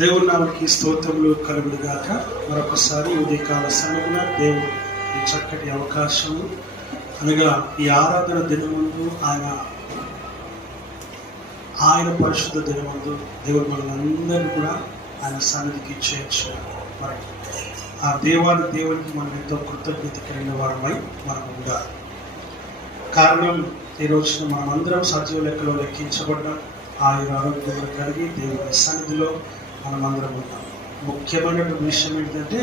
దేవుని నామమునకు స్తోత్రములు కలుగును గాక. మరొకసారి ఉదయకాల సమయమున దేవుడు ఈ చక్కటి అవకాశము అనగా ఈ ఆరాధన దినమందు ఆయన పరిశుద్ధ దినమందు దేవుడు మనందరినీ కూడా ఆయన సన్నిధికి చేర్చారు. మరి ఆ దేవునికి మనం ఎంతో కృతజ్ఞత కలిగిన వారమై మనం ఉండాలి. కారణం ఈ రోజున మనమందరం సజీవ లెక్కలో లెక్కించబడ్డాం. ఆయన ఆరోగ్యం కలిగి దేవుని సన్నిధిలో మనమందరం ఉన్నాం. ముఖ్యమైన విషయం ఏంటంటే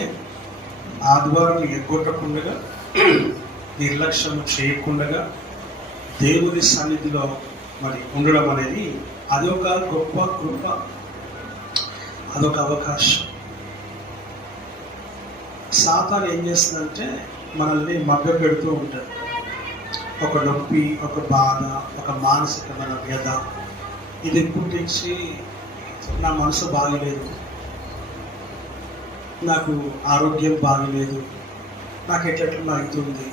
ఆదివారం ఎగ్గొట్టకుండా నిర్లక్ష్యం చేయకుండా దేవుని సన్నిధిలో మరి ఉండడం అనేది అదొక గొప్ప కృప, అదొక అవకాశం. సాతాను ఏం చేస్తుందంటే మనల్ని మభ్య పెడుతూ ఉంటాడు. ఒక నొప్పి, ఒక బాధ, ఒక మానసికమైన వ్యధ ఇది పుట్టించి నా మనసు బాగలేదు, నాకు ఆరోగ్యం బాగలేదు, నాకు ఎట్లా అవుతుంది,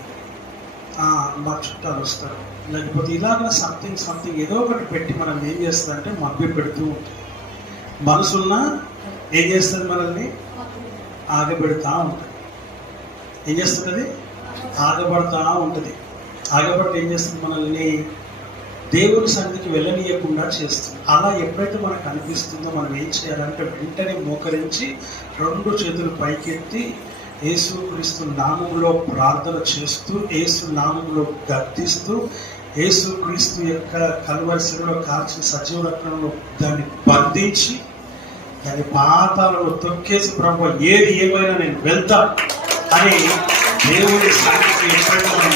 మా చుట్టాలు వస్తారు, లేకపోతే ఇలాగ సంథింగ్ ఏదో ఒకటి పెట్టి మనం ఏం చేస్తుందంటే మభ్య పెడుతూ ఉంటుంది. మనసున్నా ఏం చేస్తుంది, మనల్ని ఆగబెడతా ఉంటుంది. ఏం చేస్తుంది, ఆగబడతా ఉంటుంది. ఆగబడితే ఏం చేస్తుంది, మనల్ని దేవుని సన్నిధికి వెళ్ళనీయకుండా చేస్తుంది. అలా ఎప్పుడైతే మనకు అనిపిస్తుందో మనం ఏం చేయాలంటే వెంటనే మోకరించి 2 చేతులు పైకెత్తి యేసుక్రీస్తు నామములో ప్రార్థన చేస్తూ, యేసు నామములో గద్దిస్తూ, యేసుక్రీస్తు యొక్క కల్వరి శిలువలో కాల్చిన సజీవ రక్తంలో దాన్ని బంధించి దాని పాతాలను తొక్కేసి ప్రభు ఏది ఏమైనా నేను వెళ్తా అని దేవుని సన్నిధికి ఎప్పుడైతే మనం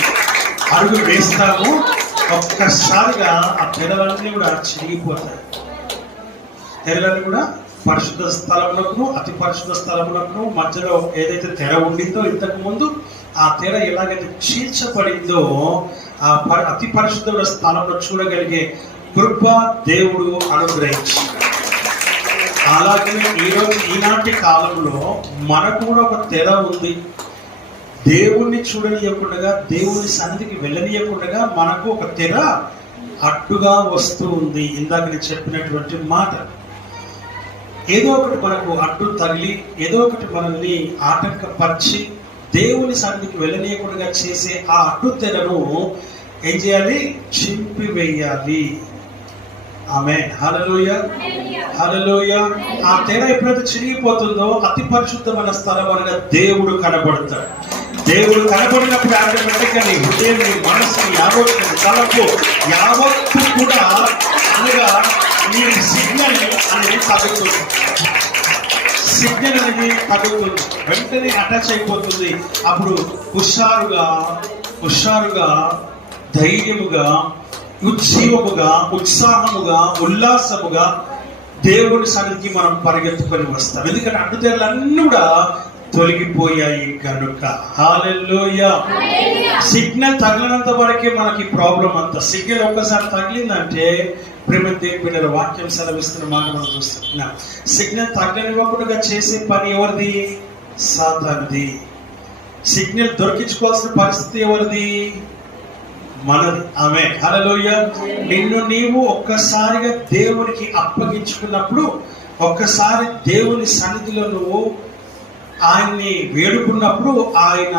అడుగు వేస్తామో ఒక్కసారిగా ఆ తెరలన్నీ కూడా చిరిగిపోతాయి. తెరలన్నీ కూడా పరిశుద్ధ స్థలములకు అతి పరిశుద్ధ స్థలములకు మధ్యలో ఏదైతే తెర ఉండిందో ఇంతకు ముందు ఆ తెర ఎలాగైతే చీల్చబడిందో ఆ అతి పరిశుద్ధ స్థలంలో చూడగలిగే కృప దేవుడు అనుగ్రహించి, అలాగే ఈనాటి కాలంలో మనకు కూడా ఒక తెర ఉంది. దేవుణ్ణి చూడనీయకుండా, దేవుని సన్నిధికి వెళ్ళనీయకుండా మనకు ఒక తెర అడ్డుగా వస్తూ ఉంది. ఇందాక నేను చెప్పినటువంటి మాట, ఏదో ఒకటి మనకు అడ్డు తగిలి, ఏదో ఒకటి మనల్ని ఆటంకపరిచి దేవుని సన్నిధికి వెళ్ళనీయకుండా చేసే ఆ అడ్డు తెరను ఏం చేయాలి, చింపివేయాలి. ఆమేన్, హల్లెలూయా, హల్లెలూయా. ఆ తెర ఎప్పుడైతే చిరిగిపోతుందో అతి పరిశుద్ధమైన స్థలం అనగా దేవుడు కనబడతాడు. దేవుడు కనబడినప్పుడు ఆటోమేటిక్గా నీ హృదయం, నీ మనసు, నీ ఆలోచన, తలపు యావత్తు కూడా అనగా నీ సిగ్నల్ అనేది తగ్గుతుంది. సిగ్నల్ అనేది తగ్గుతుంది, వెంటనే అటాచ్ అయిపోతుంది. అప్పుడు హుషారుగా ధైర్యముగా, ఉజ్జీవముగా, ఉత్సాహముగా, ఉల్లాసముగా దేవుని సన్నిధికి మనం పరిగెత్తుకొని వస్తాం. ఎందుకంటే అడ్డుతెరలన్నీ కూడా తొలగిపోయాయి కనుక. హల్లెలూయా. సిగ్నల్ తగిలినంత వరకే మనకి ప్రాబ్లం అంతా. సిగ్నల్ ఒక్కసారి తగిలిందంటే ప్రేమ దేవుని వాక్యం సెలవిస్తున్న మాట మనం చూస్తున్నాం. సిగ్నల్ తగ్గనివ్వకుండా చేసే పని ఎవరిది? సాతానుది. సిగ్నల్ దొరికించుకోవాల్సిన పరిస్థితి ఎవరిది? మనది. ఆమేన్, హల్లెలూయా. నిన్ను నీవు ఒక్కసారిగా దేవునికి అప్పగించుకున్నప్పుడు, ఒక్కసారి దేవుని సన్నిధిలో నువ్వు ఆయన్ని వేడుకున్నప్పుడు ఆయన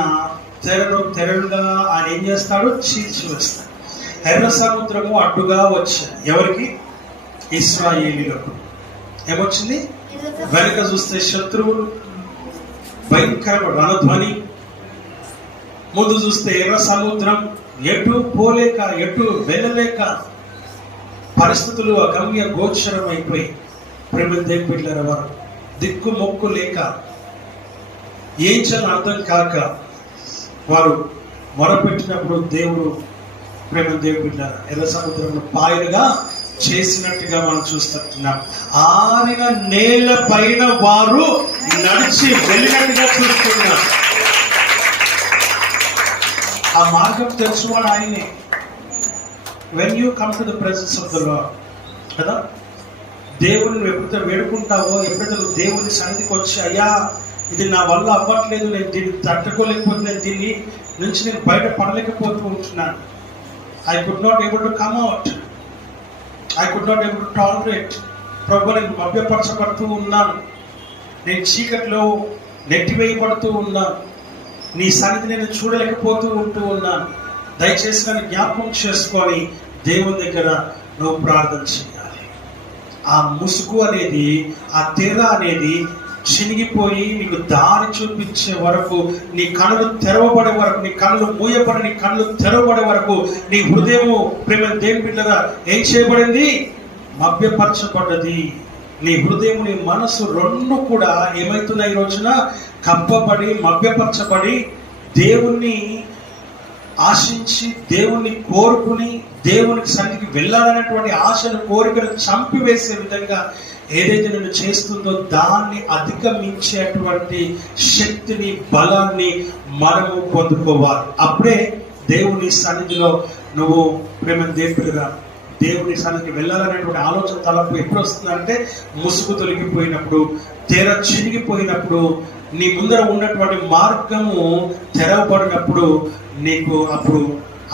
తెరలుగా ఆయన ఏం చేస్తాడు, చీల్చి వేస్తాడు. ఎర్ర సముద్రము అడ్డుగా వచ్చింది ఎవరికి? ఇశ్రాయేలీయులకు. ఏమొచ్చింది? వెనుక చూస్తే శత్రువులు, భయంకరమైన రణధ్వని. ముందు చూస్తే ఎర్ర సముద్రం, ఎటు పోలేక, ఎటు వెళ్ళలేక, పరిస్థితులు అగమ్య గోచరం అయిపోయి ప్రేమ దేవుళ్ళ వారు దిక్కు మొక్కు లేక, ఏం చేయాలో అర్థం కాక వారు మొరపెట్టినప్పుడు దేవుడు ప్రేమ దేవుళ్ళ ఎర్ర సముద్రంలో పాయలుగా చేసినట్టుగా మనం చూస్తున్నాం. ఆరిన నేల పైన వారు నడిచి వెళ్ళినట్టుగా చూస్తున్నాం. ఆ మార్గం తెలుసువాడు ఆయనే. When you come to the presence of the lord కదా, దేవుని ఎప్పుడైతే వేడుకుంటావో, ఎప్పుడైతే నువ్వు దేవుని సన్నిధికి వచ్చి అయ్యా ఇది నా వల్ల అవ్వట్లేదు, నేను దీన్ని తట్టుకోలేకపోతే, నేను దీన్ని నుంచి నేను బయట పడలేకపోతూ ఉంటున్నాను, I could not able to come out, I could not able to tolerate, ప్రభు నేను మభ్యపరచబడుతూ ఉన్నాను, నేను చీకట్లో నెట్టివేయబడుతూ ఉన్నాను, నీ సన్నిధి నేను చూడలేకపోతూ ఉన్నాను. దయచేసి నన్ను జ్ఞాపకం చేసుకొని దేవుని దగ్గర నువ్వు ప్రార్థన చేయాలి. ఆ ముసుగు అనేది, ఆ తెర అనేది చినిగిపోయి నీకు దారి చూపించే వరకు, నీ కళ్ళు తెరవబడే వరకు, నీ కళ్ళు మూయబడి నీ కళ్ళు తెరవబడే వరకు నీ హృదయము ప్రేమ దేవుని బిడ్డగా ఏం చేయబడింది? మభ్యపరచబడ్డది. నీ హృదయం, నీ మనసు రెండు కూడా ఏమవుతున్నాయి? ఈ రోజున కప్పబడి మభ్యపరచబడి దేవుణ్ణి ఆశించి, దేవుణ్ణి కోరుకుని, దేవునికి సన్నిధికి వెళ్ళాలనేటువంటి ఆశను, కోరికను చంపివేసే విధంగా ఏదైతే నిన్ను చేస్తుందో దాన్ని అధిగమించేటువంటి శక్తిని, బలాన్ని మనము పొందుకోవాలి. అప్పుడే దేవుని సన్నిధిలో నువ్వు ప్రేమ దేవుడిగా దేవుని సన్నిధికి వెళ్ళాలనేటువంటి ఆలోచన తలపు ఎప్పుడు వస్తుందంటే ముసుగు తొలగిపోయినప్పుడు, తెర చిరిగిపోయినప్పుడు, నీ ముందర ఉన్నటువంటి మార్గము తెరవబడినప్పుడు నీకు అప్పుడు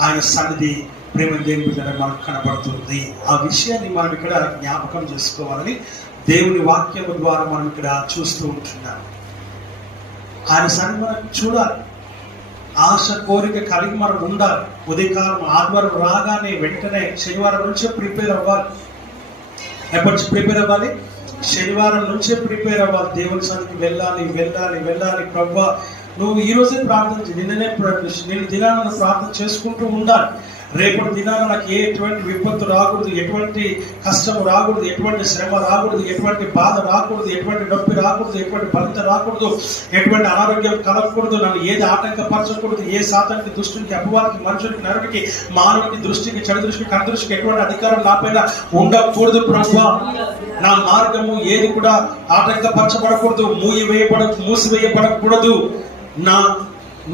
ఆయన సన్నిధి ప్రేమ దేవుని మనకు కనబడుతుంది. ఆ విషయాన్ని మనం ఇక్కడ జ్ఞాపకం చేసుకోవాలని దేవుని వాక్యం ద్వారా మనం ఇక్కడ చూస్తూ ఉంటున్నాం. ఆయన సన్నిధి మనం చూడాలి, ఆశ కోరిక కలిగి మనం ఉండాలి. ఉదయకాలం ఆదివారం రాగానే వెంటనే శనివారం నుంచే ప్రిపేర్ అవ్వాలి. ఎప్పటి నుంచి ప్రిపేర్ అవ్వాలి? శనివారం నుంచే ప్రిపేర్ అవ్వాలి. దేవుని సన్నిధికి వెళ్ళాలి. ప్రభువా, నువ్వు ఈ రోజే ప్రార్థన చేయి, నిన్న దినాలను ప్రార్థన చేసుకుంటూ ఉండాలి. రేపటి దినాన నాకు ఎటువంటి విపత్తు రాకూడదు, ఎటువంటి కష్టం రాకూడదు, ఎటువంటి శ్రమ రాకూడదు, ఎటువంటి బాధ రాకూడదు, ఎటువంటి నొప్పి రాకూడదు, ఎటువంటి ఫలితం రాకూడదు, ఎటువంటి అనారోగ్యం కలగకూడదు, నన్ను ఏది ఆటంకపరచకూడదు, ఏ సాతానికి, దుష్టునికి, అపవాదికి, మనుషునికి, నరుడికి, మానవునికి, దృష్టికి, చెడు దృష్టికి, కందృష్టికి ఎటువంటి అధికారం నా పైన ఉండకూడదు. ప్రభువా, నా మార్గము ఏది కూడా ఆటంకపరచబడకూడదు, మూసివేయబడకూడదు.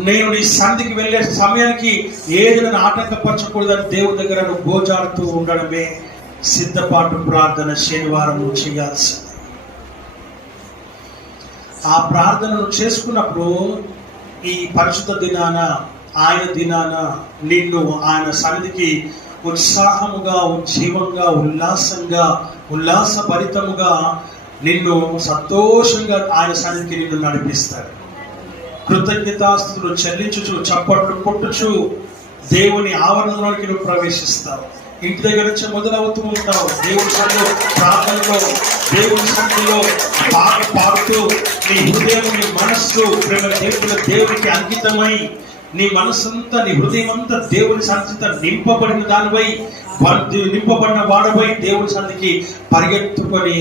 నేను నీ సన్నిధికి వెళ్ళే సమయానికి ఏది నన్ను ఆటంకపరచకూడదని దేవుని దగ్గర నువ్వు గోజాడుతూ ఉండడమే సిద్ధపాటు ప్రార్థన శనివారం చేయాల్సింది. ఆ ప్రార్థనను చేసుకున్నప్పుడు ఈ పరిశుద్ధ దినాన, ఆయన దినాన నిన్ను ఆయన సన్నిధికి ఉత్సాహముగా, ఉజ్జీవంగా, ఉల్లాసభరితముగా నిన్ను సంతోషంగా ఆయన సన్నిధికి నిన్ను నడిపిస్తాడు. కృతజ్ఞతాస్తుతులు చెల్లించుచు, చప్పట్లు కొట్టుచు దేవుని ఆవరణలోకి నువ్వు ప్రవేశిస్తావు. ఇంటి దగ్గర నుంచి మొదలవుతూ ఉంటావు. దేవుని సన్నిధిలో, ప్రార్థనలో, దేవుని సన్నిధిలో పాట పాడుతూ నీ హృదయం, నీ మనస్సు ప్రేమ దేవునికి అంకితమై, నీ మనస్సంతా, నీ హృదయం అంతా దేవుని సన్నిధితో నింపబడిన దానిపై, నింపబడిన వాడపై దేవుని సన్నిధికి పరిగెత్తుకొని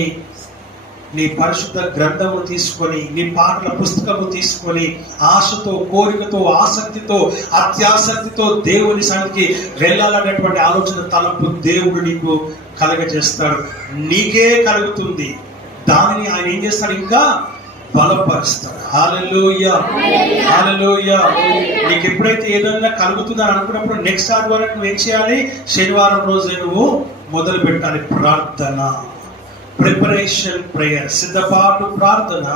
నీ పరిశుద్ధ గ్రంథము తీసుకొని, నీ పాటల పుస్తకము తీసుకొని, ఆశతో, కోరికతో, ఆసక్తితో, అత్యాసక్తితో దేవుని సన్నిధికి వెళ్ళాలనేటువంటి ఆలోచన తలపు దేవుడు నీకు కలగజేస్తాడు. నీకే కలుగుతుంది. దానిని ఆయన ఏం చేస్తాడు? ఇంకా బలపరుస్తాడు. హల్లెలూయా, హల్లెలూయా. నీకు ఎప్పుడైతే ఏదైనా కలుగుతుందని అనుకున్నప్పుడు నెక్స్ట్ ఆదివారం నువ్వు ఏం చేయాలి? శనివారం రోజే నువ్వు మొదలు పెట్టాలి ప్రార్థన. ప్రిపరేషన్ ప్రేయర్, సిద్ధపాటు ప్రార్థన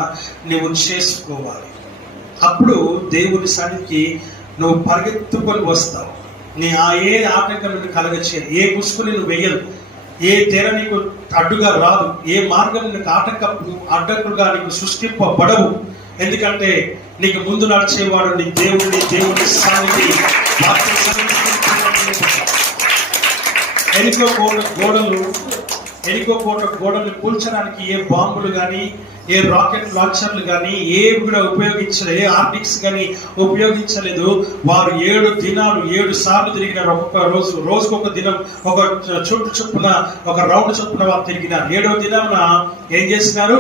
నువ్వు చేసుకోవాలి. అప్పుడు దేవుని సన్నిధికి నువ్వు పరిగెత్తుకొని వస్తావు. నీ ఏ ఆటంకం నుండి కలగచేయదు, ఏ ముసుగుని నువ్వు వెయ్యదు, ఏ తెర నీకు అడ్డుగా రాదు, ఏ మార్గం నీకు అడ్డంకులుగా నీకు సృష్టింపబడవు. ఎందుకంటే నీకు ముందు నడిచేవాడు నీ దేవుని సన్నిధి. ఎరికో కోట గోడలు కూల్చడానికి ఏ బాంబులు కానీ, ఏ రాకెట్ లాంచర్లు కానీ ఏవి కూడా ఉపయోగించలేదు, ఏ ఆర్టిక్స్ కానీ ఉపయోగించలేదు. వారు 7 దినాలు 7 సార్లు తిరిగినారు. ఒక్కొక్క రోజుకొక దినం, ఒక చొప్పున, ఒక రౌండ్ చొప్పున వారు తిరిగినారు. 7వ దినాన ఏం చేసినారు?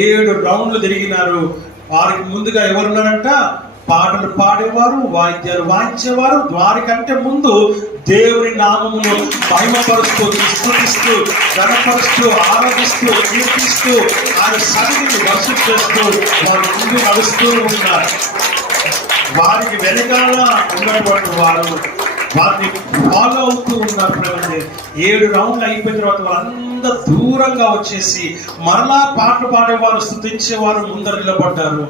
7 రౌండ్లు తిరిగినారు. వారికి ముందుగా ఎవరున్నారంట? పాటలు పాడేవారు, వాయిద్యాలు వాయించేవారు. వారికంటే ముందు దేవుని నామమును మహిమపరుస్తూ, స్తుతిస్తూ, ఘనపరుస్తూ, ఆరాధిస్తూ, కీర్తిస్తూ, ఆయన సన్నిధిని వర్షిప్ చేస్తూ వారు ముందు నడుస్తూ ఉన్నారు. వారికి వెనకాల ఉన్నటువంటి వారు వారిని ఫాలో అవుతూ ఉన్నారు. 7 రౌండ్లు అయిపోయిన తర్వాత వాళ్ళందరూ దూరంగా వచ్చేసి మరలా పాటలు పాడేవారు, స్తుతించేవారు ముందర నిలబడ్డారు.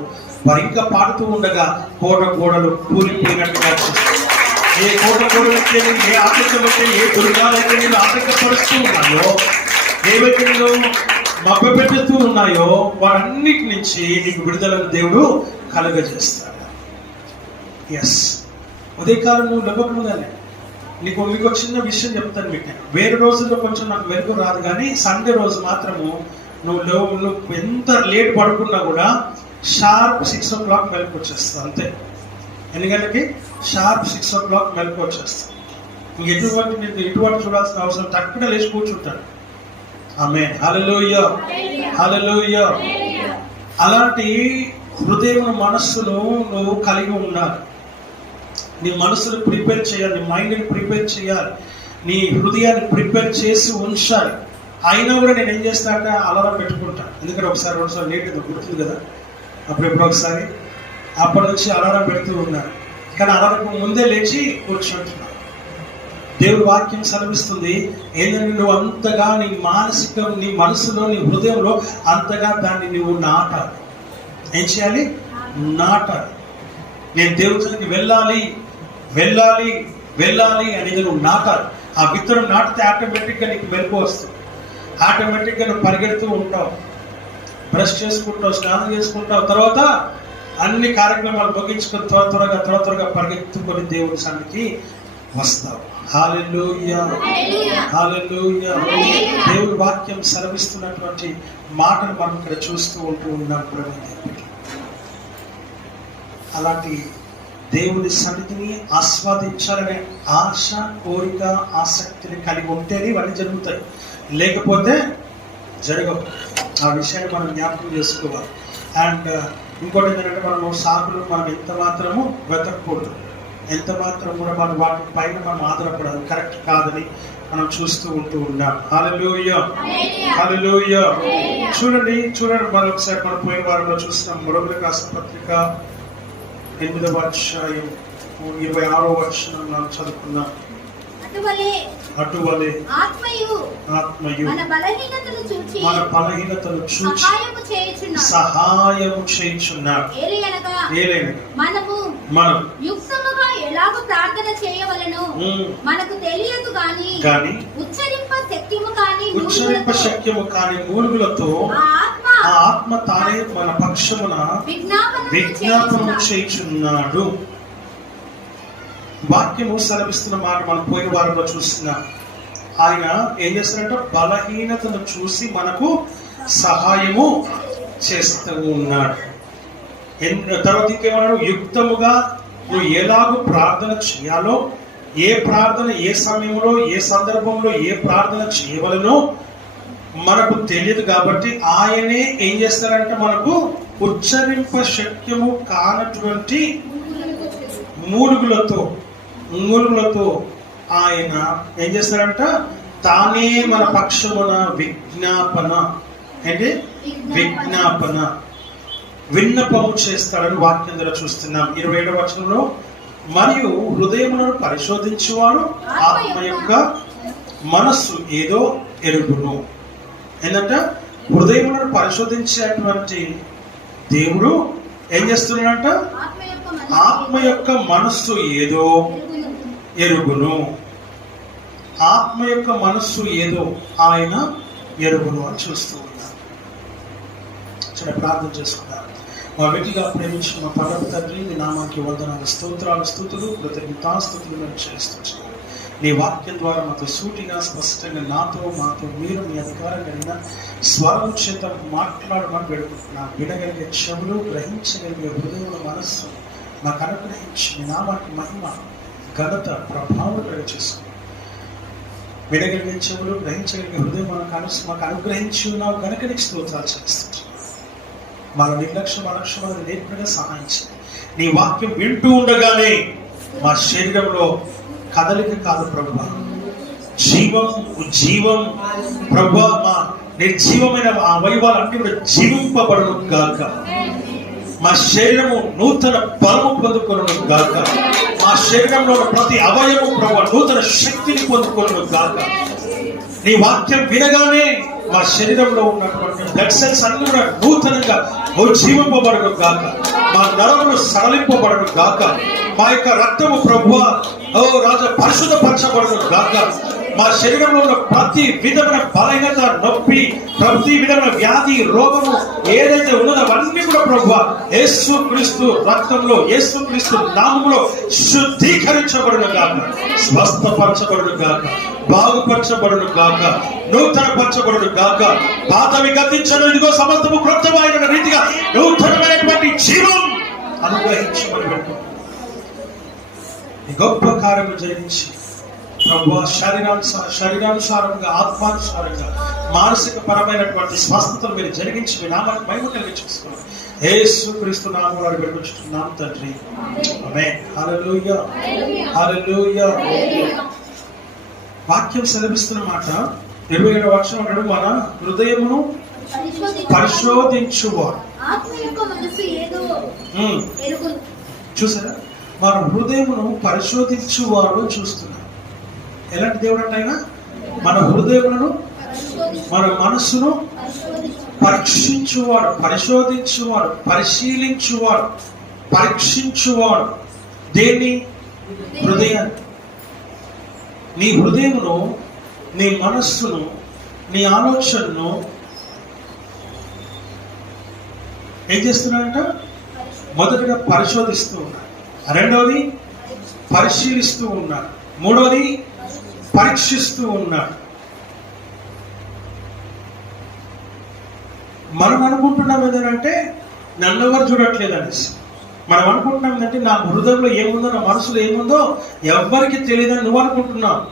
వారు ఇంకా పాడుతూ ఉండగా కోట గోడలు కూలిపోయినట్టుగా, ఏ కోట గోడలైతే, ఏ ఆటంకమైతే, ఏ దుర్గాలైతే నేను ఆటంకపరుస్తూ ఉన్నాయో, ఏవైతే మభ్యపెట్టుతూ ఉన్నాయో వాటన్నిటి నుంచి నీకు విడుదలను దేవుడు కలుగజేస్తాడు. ఎస్, ఉదయకాలం నువ్వు లేవకముందని మీకు ఒక చిన్న విషయం చెప్తాను మీకు. వేరే రోజుల్లో కొంచెం నాకు వెలుగు రాదు, కానీ సండే రోజు మాత్రము నువ్వు ఎంత లేట్ పడుకున్నా కూడా షార్ప్ 6 o'clock మెలకు వచ్చేస్తుంది. అంతే. ఎన్ని గంటలకి? షార్ప్ 6 o'clock మెలకు వచ్చేస్తుంది. మీకు ఎటువంటి చూడాల్సిన అవసరం, తక్కువ లేచి కూర్చుంటాడు. ఆమేన్, హల్లెలూయా, హల్లెలూయా. అలాంటి హృదయం మనస్సును నువ్వు కలిగి ఉండాలి. నీ మనసును ప్రిపేర్ చేయాలి, నీ మైండ్ని ప్రిపేర్ చేయాలి, నీ హృదయాన్ని ప్రిపేర్ చేసి ఉంచాలి. అయినా కూడా నేను ఏం చేస్తానంటే అలారం పెట్టుకుంటాను. ఎందుకంటే ఒకసారి 2 సార్లు లేట్ గుర్తుంది కదా, అప్పుడెప్పుడు ఒకసారి. అప్పటి నుంచి అలారం పెడుతూ ఉన్నాను, కానీ అలారం ముందే లేచి కూర్చుంటున్నాను. దేవుడి వాక్యం సెలవిస్తుంది ఏంటంటే నువ్వు అంతగా నీ నీ మనసులో, నీ హృదయంలో అంతగా దాన్ని నువ్వు నాటాలి. ఏం చేయాలి? నాటాలి. నేను దేవుడికి వెళ్ళాలి వెళ్ళాలి వెళ్ళాలి అనేది నువ్వు నాటాలి. ఆ విత్తనం నాటితే ఆటోమేటిక్గా నీకు మెలకు వస్తుంది. ఆటోమేటిక్గా నువ్వు పరిగెడుతూ ఉంటావు, బ్రష్ చేసుకుంటావు, స్నానం చేసుకుంటావు, తర్వాత అన్ని కార్యక్రమాలు ముగించుకొని త్వరగా పరిగెత్తుకొని దేవుడి సన్నిధికి వస్తావు. హల్లెలూయా, హల్లెలూయా. దేవుడి వాక్యం సెలవిస్తున్నటువంటి మాటలు మనం ఇక్కడ చూస్తూ ఉన్నాం. అలాంటి దేవుని సన్నిధిని ఆస్వాదించాలనే ఆశ, కోరిక, ఆసక్తిని కలిగి ఉంటేనే ఇవన్నీ జరుగుతాయి, లేకపోతే జరగవు. ఆ విషయాన్ని మనం జ్ఞాపకం చేసుకోవాలి. అండ్ ఇంకోటి ఏంటంటే మనం ఎంత మాత్రము వెతకకూడదు, ఎంత మాత్రం కూడా మనం వాటి పైన మనం ఆధారపడాలి. కరెక్ట్ కాదని మనం చూస్తూ ఉన్నాం. హల్లెలూయా, హల్లెలూయా. చూడండి మరొకసారి మనం పోయిన వారంలో చూస్తున్నాం. రోమీయులకు రాసిన పత్రిక 8వ అధ్యాయం 26వ వచనం మనం చదువుకున్నాం. అటువలే ఆత్మయు మన బలహీనతను చూచి సహాయము చేయుచున్నాడు. మనం యుక్తముగా ఎలాగో ప్రార్థన చేయవలెను మనకు తెలియదు గాని ఉచ్చరింప శక్యము కాని మూలుగులతో ఆ ఆత్మ తానే మన పక్షమున విజ్ఞాపనం చేయుచున్నాడు. వాక్యము సెలవిస్తున్న మాట మనం పోయిన వారంలో చూస్తున్నాం. ఆయన ఏం చేస్తారంటే బలహీనతను చూసి మనకు సహాయము చేస్తూ ఉన్నాడు. తర్వాత ఇంకేమన్నాడు? యుక్తముగా నువ్వు ఎలాగో ప్రార్థన చేయాలో, ఏ ప్రార్థన ఏ సమయంలో ఏ సందర్భంలో ఏ ప్రార్థన చేయవలనో మనకు తెలియదు కాబట్టి ఆయనే ఏం చేస్తారంటే మనకు ఉచ్చరింప శక్యము కానటువంటి మూలుగులతో ఆయన ఏం చేస్తారంట తానే మన పక్షమున విన్నపము చేస్తాడని వాక్యం ద్వారా చూస్తున్నాం. 27వ వచనంలో మరియు హృదయములను పరిశోధించువాడు ఆత్మ యొక్క మనస్సు ఏదో ఎరుగును. ఏంటంటే హృదయములను పరిశోధించేటువంటి దేవుడు ఏం చేస్తున్నాడంట? ఆత్మ యొక్క మనస్సు ఏదో ఎరుగును. ఆత్మ యొక్క మనస్సు ఏదో ఆయన ఎరుగును అని చూస్తూ ఉన్నాం. చిన్న ప్రార్థన చేసుకున్నాం. మా వ్యక్తిగా ప్రేమించిన మా పరమ తండ్రి, నీ నామానికి వందనాలు, స్తోత్రాలు, స్తుతులు, కృతజ్ఞతాస్తుతులు మేము చేస్తున్నాం. నీ వాక్యం ద్వారా మాతో సూటిగా స్పష్టంగా మాతో మీరు మీ అధికారం కలిగిన స్వరం చేత మాట్లాడమని పెడుకుంటున్నాం. వినగలిగే చెవులు, గ్రహించగలిగే హృదయంలో మనస్సు మాకు అనుగ్రహించి మీ నామానికి మహిమ, ఘనత, ప్రభావం కలిగచేసుకున్నాం. వినగలిగే చెవులు, గ్రహించగలిగే హృదయం మాకు అనుగ్రహించి ఉన్నావు కనుక నీకు స్తోత్రాలు చేస్తున్నాం. మన నిర్లక్ష్యం అనేది లేకుండా సహాయం చేయండి. నీ వాక్యం వింటూ ఉండగానే మా శరీరంలో కదలిక కాదు ప్రభువా, జీవం ప్రభువా, మా నిర్జీవమైన అవయవాలన్నీ కూడా జీవింపబడును గాక. మా శరీరము నూతన బలము పొందుకొను గాక. మా శరీరంలో ప్రతి అవయవం ప్రభువా నూతన శక్తిని పొందుకొను గాక. నీ వాక్యం వినగానే మా శరీరంలో ఉన్నటువంటి బ్లడ్ సెల్స్ అన్ని కూడా నూతనంగా జీవింపబడను గాక. మా నరములు సరళింపబడను గాక. మా యొక్క రక్తము ప్రభువా ఓ రాజా పరిశుద్ధపరచబడను గాక. మా శరీరంలో ఉన్న ప్రతి విధమైన బలహీనత, నొప్పి, ప్రతి విధమైన వ్యాధి, రోగము ఏదైతే ఉన్నదో అవన్నీ కూడా ప్రభువా యేసుక్రీస్తు రక్తంలో, యేసుక్రీస్తు నామములో శుద్ధీకరించబడును గాక, స్వస్థపరచబడును గాక, బాగుపరచబడును గాక, నూతనపరచబడును గాక. పాతవి గతించను, ఇదిగో సమస్తము క్రొత్తమైన రీతిగా నూతనమైనటువంటి జీవం అనుగ్రహించబడి పెట్టు. ఈ గొప్ప కార్యము జరిగించి ప్రభువా శరీరానుసారంగా, ఆత్మానుసారంగా, మానసిక పరమైనటువంటి స్వస్థతలు మీరు జరిగించి మీ నామానికి మహిమ కలిగించుకున్నాం. యేసుక్రీస్తు నామములో వేడుకుంటున్నాం తండ్రి, ఆమేన్. హల్లెలూయా, హల్లెలూయా. వాక్యం సెలవిస్తున్న మాట 27వ వచనం అంటాడు, మన హృదయమును పరిశోధించువాడు. చూసారా, మన హృదయమును పరిశోధించువాడు చూస్తున్నారు. ఎలాంటి దేవుడు అంటే ఆయన మన హృదయములను, మన మనస్సును పరీక్షించువాడు, పరిశోధించువాడు, పరిశీలించువాడు, పరీక్షించువాడు. దేన్ని? హృదయాన్ని. నీ హృదయమును, నీ మనస్సును, నీ ఆలోచనను ఏం చేస్తున్నాడంట? మొదటిగా పరిశోధిస్తూ ఉన్నాడు, రెండవది పరిశీలిస్తూ ఉన్నాడు, మూడవది పరీక్షిస్తూ ఉన్నాడు. మనం అనుకుంటున్నాం ఏంటంటే నన్ను ఎవరు చూడట్లేదు అనేసి. మనం అనుకుంటున్నాం ఏంటంటే నా హృదయంలో ఏముందో, నా మనసులో ఏముందో ఎవ్వరికి తెలియదని నువ్వు అనుకుంటున్నావు.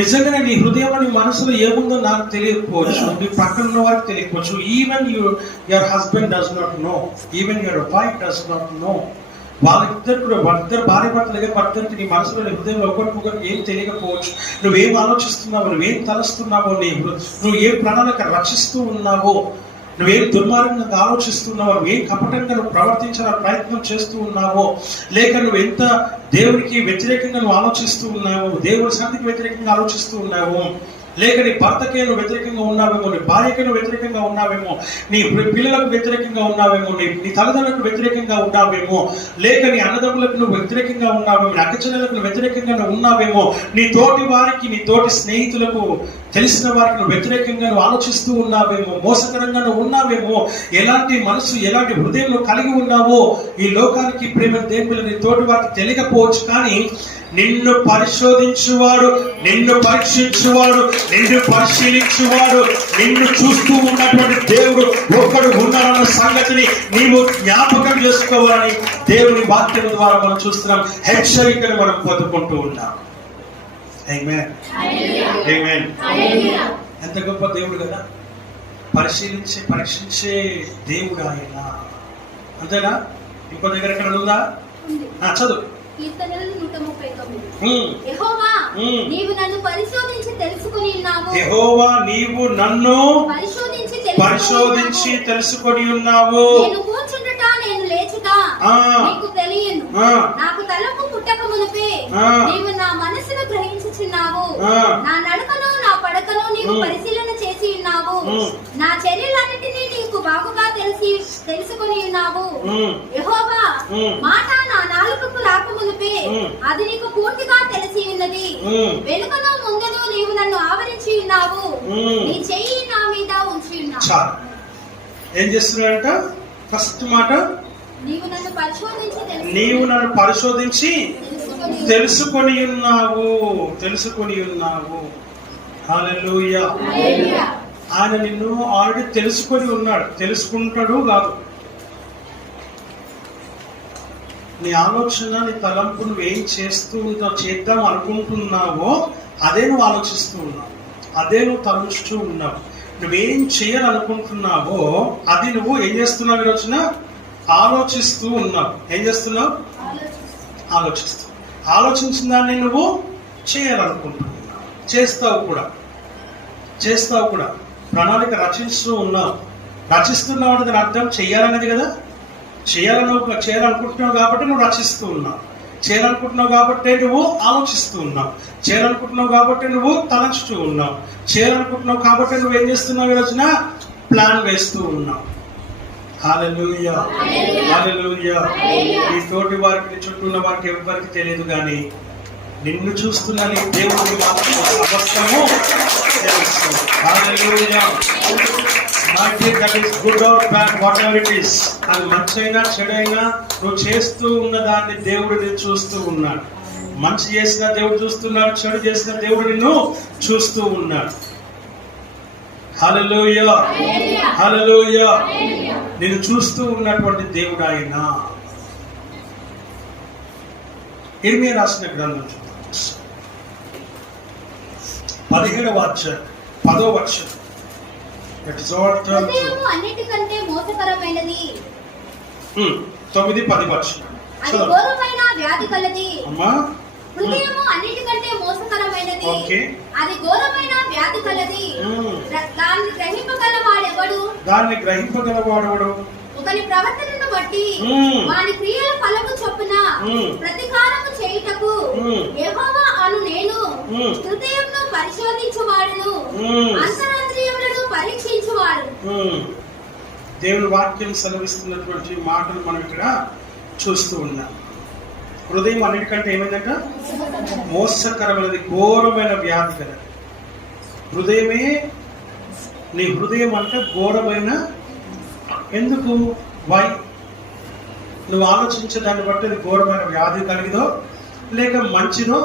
నిజంగానే నీ హృదయంలో, నీ మనసులో ఏముందో నాకు తెలియకపోవచ్చు, నీ పక్కన ఉన్న వారికి తెలియకపోవచ్చు. Even your husband does not know, even your wife does not know. వాళ్ళిద్దరు కూడా, వాళ్ళిద్దరు భార్య భర్తలుగా భర్తకి నీ మనసులో, నీ హృదయంలో ఒకరికొకరికి ఏం తెలియకపోవచ్చు. నువ్వేం ఆలోచిస్తున్నావో, నువ్వేం తలస్తున్నావో, నువ్వు ఏ ప్రణాళిక రక్షిస్తూ ఉన్నావో, నువ్వేం దుర్మార్గంగా ఆలోచిస్తున్నావో, నువ్వేం కపటంగా నువ్వు ప్రవర్తించాలని ప్రయత్నం చేస్తూ ఉన్నావో, లేక నువ్వు ఎంత దేవునికి వ్యతిరేకంగా నువ్వు ఆలోచిస్తూ ఉన్నావో, దేవుడి శాంతికి వ్యతిరేకంగా ఆలోచిస్తూ ఉన్నావో, లేక నీ భర్తకే నువ్వు వ్యతిరేకంగా ఉన్నావేమో, నీ భార్యకే నువ్వు వ్యతిరేకంగా ఉన్నావేమో, నీ పిల్లలకు వ్యతిరేకంగా ఉన్నావేమో, నీ తల్లిదండ్రులకు వ్యతిరేకంగా ఉన్నావేమో, లేక నీ అన్నదమ్ములకు నువ్వు వ్యతిరేకంగా ఉన్నావేమో, నీ అక్కచెల్లెలకు నువ్వు వ్యతిరేకంగా నువ్వు ఉన్నావేమో, నీ తోటి వారికి, నీ తోటి స్నేహితులకు, తెలిసిన వారికి నువ్వు వ్యతిరేకంగా నువ్వు ఆలోచిస్తూ ఉన్నావేమో, మోసకరంగా నువ్వు ఉన్నావేమో, ఎలాంటి మనసు, ఎలాంటి హృదయం నువ్వు కలిగి ఉన్నావో ఈ లోకానికి ప్రేమ దేవుళ్ళు నీ తోటి వారికి తెలియకపోవచ్చు. కానీ నిన్ను పరిశోధించువాడు, నిన్ను పరీక్షించువాడు, నిన్ను పరిశీలించువాడు, నిన్ను చూస్తూ ఉన్నటువంటి దేవుడు ఒక్కడు ఉన్నాడన్న సంగతిని నీవు జ్ఞాపకం చేసుకోవాలని దేవుని వాక్యం ద్వారా మనం చూస్తున్నాం. హెచ్చరికను మనం పొందుకుంటూ ఉన్నాం. ఆమేన్, ఆమేన్. ఎంత గొప్ప దేవుడు కదా! పరీక్షించే దేవుడు ఆయన. అంతేనా? ఇంకో దగ్గర ఎక్కడ ఉందా? చదువు. యెహోవా నీవు నన్ను పరిశోధించి తెలుసుకొని ఉన్నావు. యెహోవా నీవు నన్ను పరిశోధించి తెలుసుకొని ఉన్నావు. నేను కూర్చుండుట, నేను లేచుట నీకు తెలియను. నాకు తలపు పుట్టక మునుపే నీవు నా మనసును గ్రహించుచున్నావు. నా నడకను, నా పడకను నీవు పరిశీలన చేసి ఉన్నావు. నా చర్యలన్నిటినీ నీకు బాగుగా తెలుసుకొని ఉన్నావు. యెహోవా మాట నా నాలుకకు రాకమునుపే అది నీకు పూర్తిగా తెలిసి ఉన్నది. వెనుకను ముందును నీవు నన్ను ఆవరించి ఉన్నావు. నీ చెయ్యి నా మీద ఉంచి ఉన్నావు. ఏం చేస్తున్నాడంట? ఫస్ట్ మాట, నీవు నన్ను పరిశోధించి తెలుసుకొని ఉన్నావు, తెలుసుకొని ఉన్నావు. హల్లెలూయా. ఆయన నిన్ను ఆల్రెడీ తెలుసుకొని ఉన్నాడు. తెలుసుకుంటాడు కాదు, నీ ఆలోచన, నీ తలంపు, నువ్వేం చేద్దాం అనుకుంటున్నావో అదే నువ్వు ఆలోచిస్తూ ఉన్నావు, అదే నువ్వు తలుస్తూ ఉన్నావు. నువ్వేం చేయాలనుకుంటున్నావో అది నువ్వు ఏం చేస్తున్నావు? ఈరోజున ఆలోచిస్తూ ఉన్నావు. ఏం చేస్తున్నావు? ఆలోచించిన దాన్ని నువ్వు చేయాలనుకుంటున్నావు, చేస్తావు కూడా. ప్రణాళిక రచిస్తూ ఉన్నావు. రచిస్తున్నావు అంటే దాని అర్థం చెయ్యాలనేది కదా. చేయాలనుకుంటున్నావు కాబట్టి నువ్వు రచిస్తూ ఉన్నావు. చేయాలనుకుంటున్నావు కాబట్టి నువ్వు ఆలోచిస్తూ ఉన్నావు. చేయాలనుకుంటున్నావు కాబట్టి నువ్వు తలంచుతూ ఉన్నావు. చేయాలనుకుంటున్నావు కాబట్టి నువ్వు ఏం చేస్తున్నావు? ఈరోజున ప్లాన్ వేస్తూ ఉన్నావు. హల్లెలూయా, హల్లెలూయా. నీ తోటి వారికి, నీ చుట్టూ ఉన్న వారికి ఎవరికి తెలియదు, కానీ నిన్ను చూస్తున్న నీ దేవుడికి మాత్రం సమస్తము తెలుస్తుంది. హల్లెలూయా. Not yet that is good or bad, whatever it is. అది మంచైనా చెడైనా నువ్వు చేస్తూ ఉన్న దాన్ని దేవుడు నేను చూస్తూ ఉన్నాడు. మంచి చేసిన దేవుడు చూస్తున్నాడు, చెడు చేసిన దేవుడు నిన్ను చూస్తూ ఉన్నాడు. హల్లెలూయా, హల్లెలూయా. నిన్ను చూస్తూ ఉన్నటువంటి దేవుడు ఆయన. ఇర్మియా రాసిన గ్రంథం 17వ అధ్యాయం 10వ వచనం. హృదయము అన్నిటికంటే మోసకరమైనది. 9-10 వచనం. అది ఘోరమైన వ్యాధి కలది. అమ్మా, హృదయము అన్నిటికంటే మోసకరమైనది. ఓకే. అది ఘోరమైన వ్యాధి కలది. దాన్ని గ్రహింపగలవాడెవడు? దాన్ని గ్రహింపగలవాడెవడు? ఒకని ప్రవర్తనను బట్టి వాని క్రియల ఫలము చొప్పున ప్రతికారము చేయుటకు యెహోవా అను నేను హృదయమును పరిశోధించువాడును, అంతరంద్రియములను పరీక్షించువాడు. దేవుని వాక్యం సెలవిస్తున్నటువంటి మాటలు మనం ఇక్కడ చూస్తూ ఉన్నాం. హృదయం అన్నిటికంటే ఏమైందంట? మోసకరమైనది, ఘోరమైన వ్యాధి కదా. హృదయమే, నీ హృదయం అంటే ఘోరమైన. ఎందుకు? వై? నువ్వు ఆలోచించే దాన్ని బట్టి అది ఘోరమైన వ్యాధి కలిగిదో లేక మంచిదో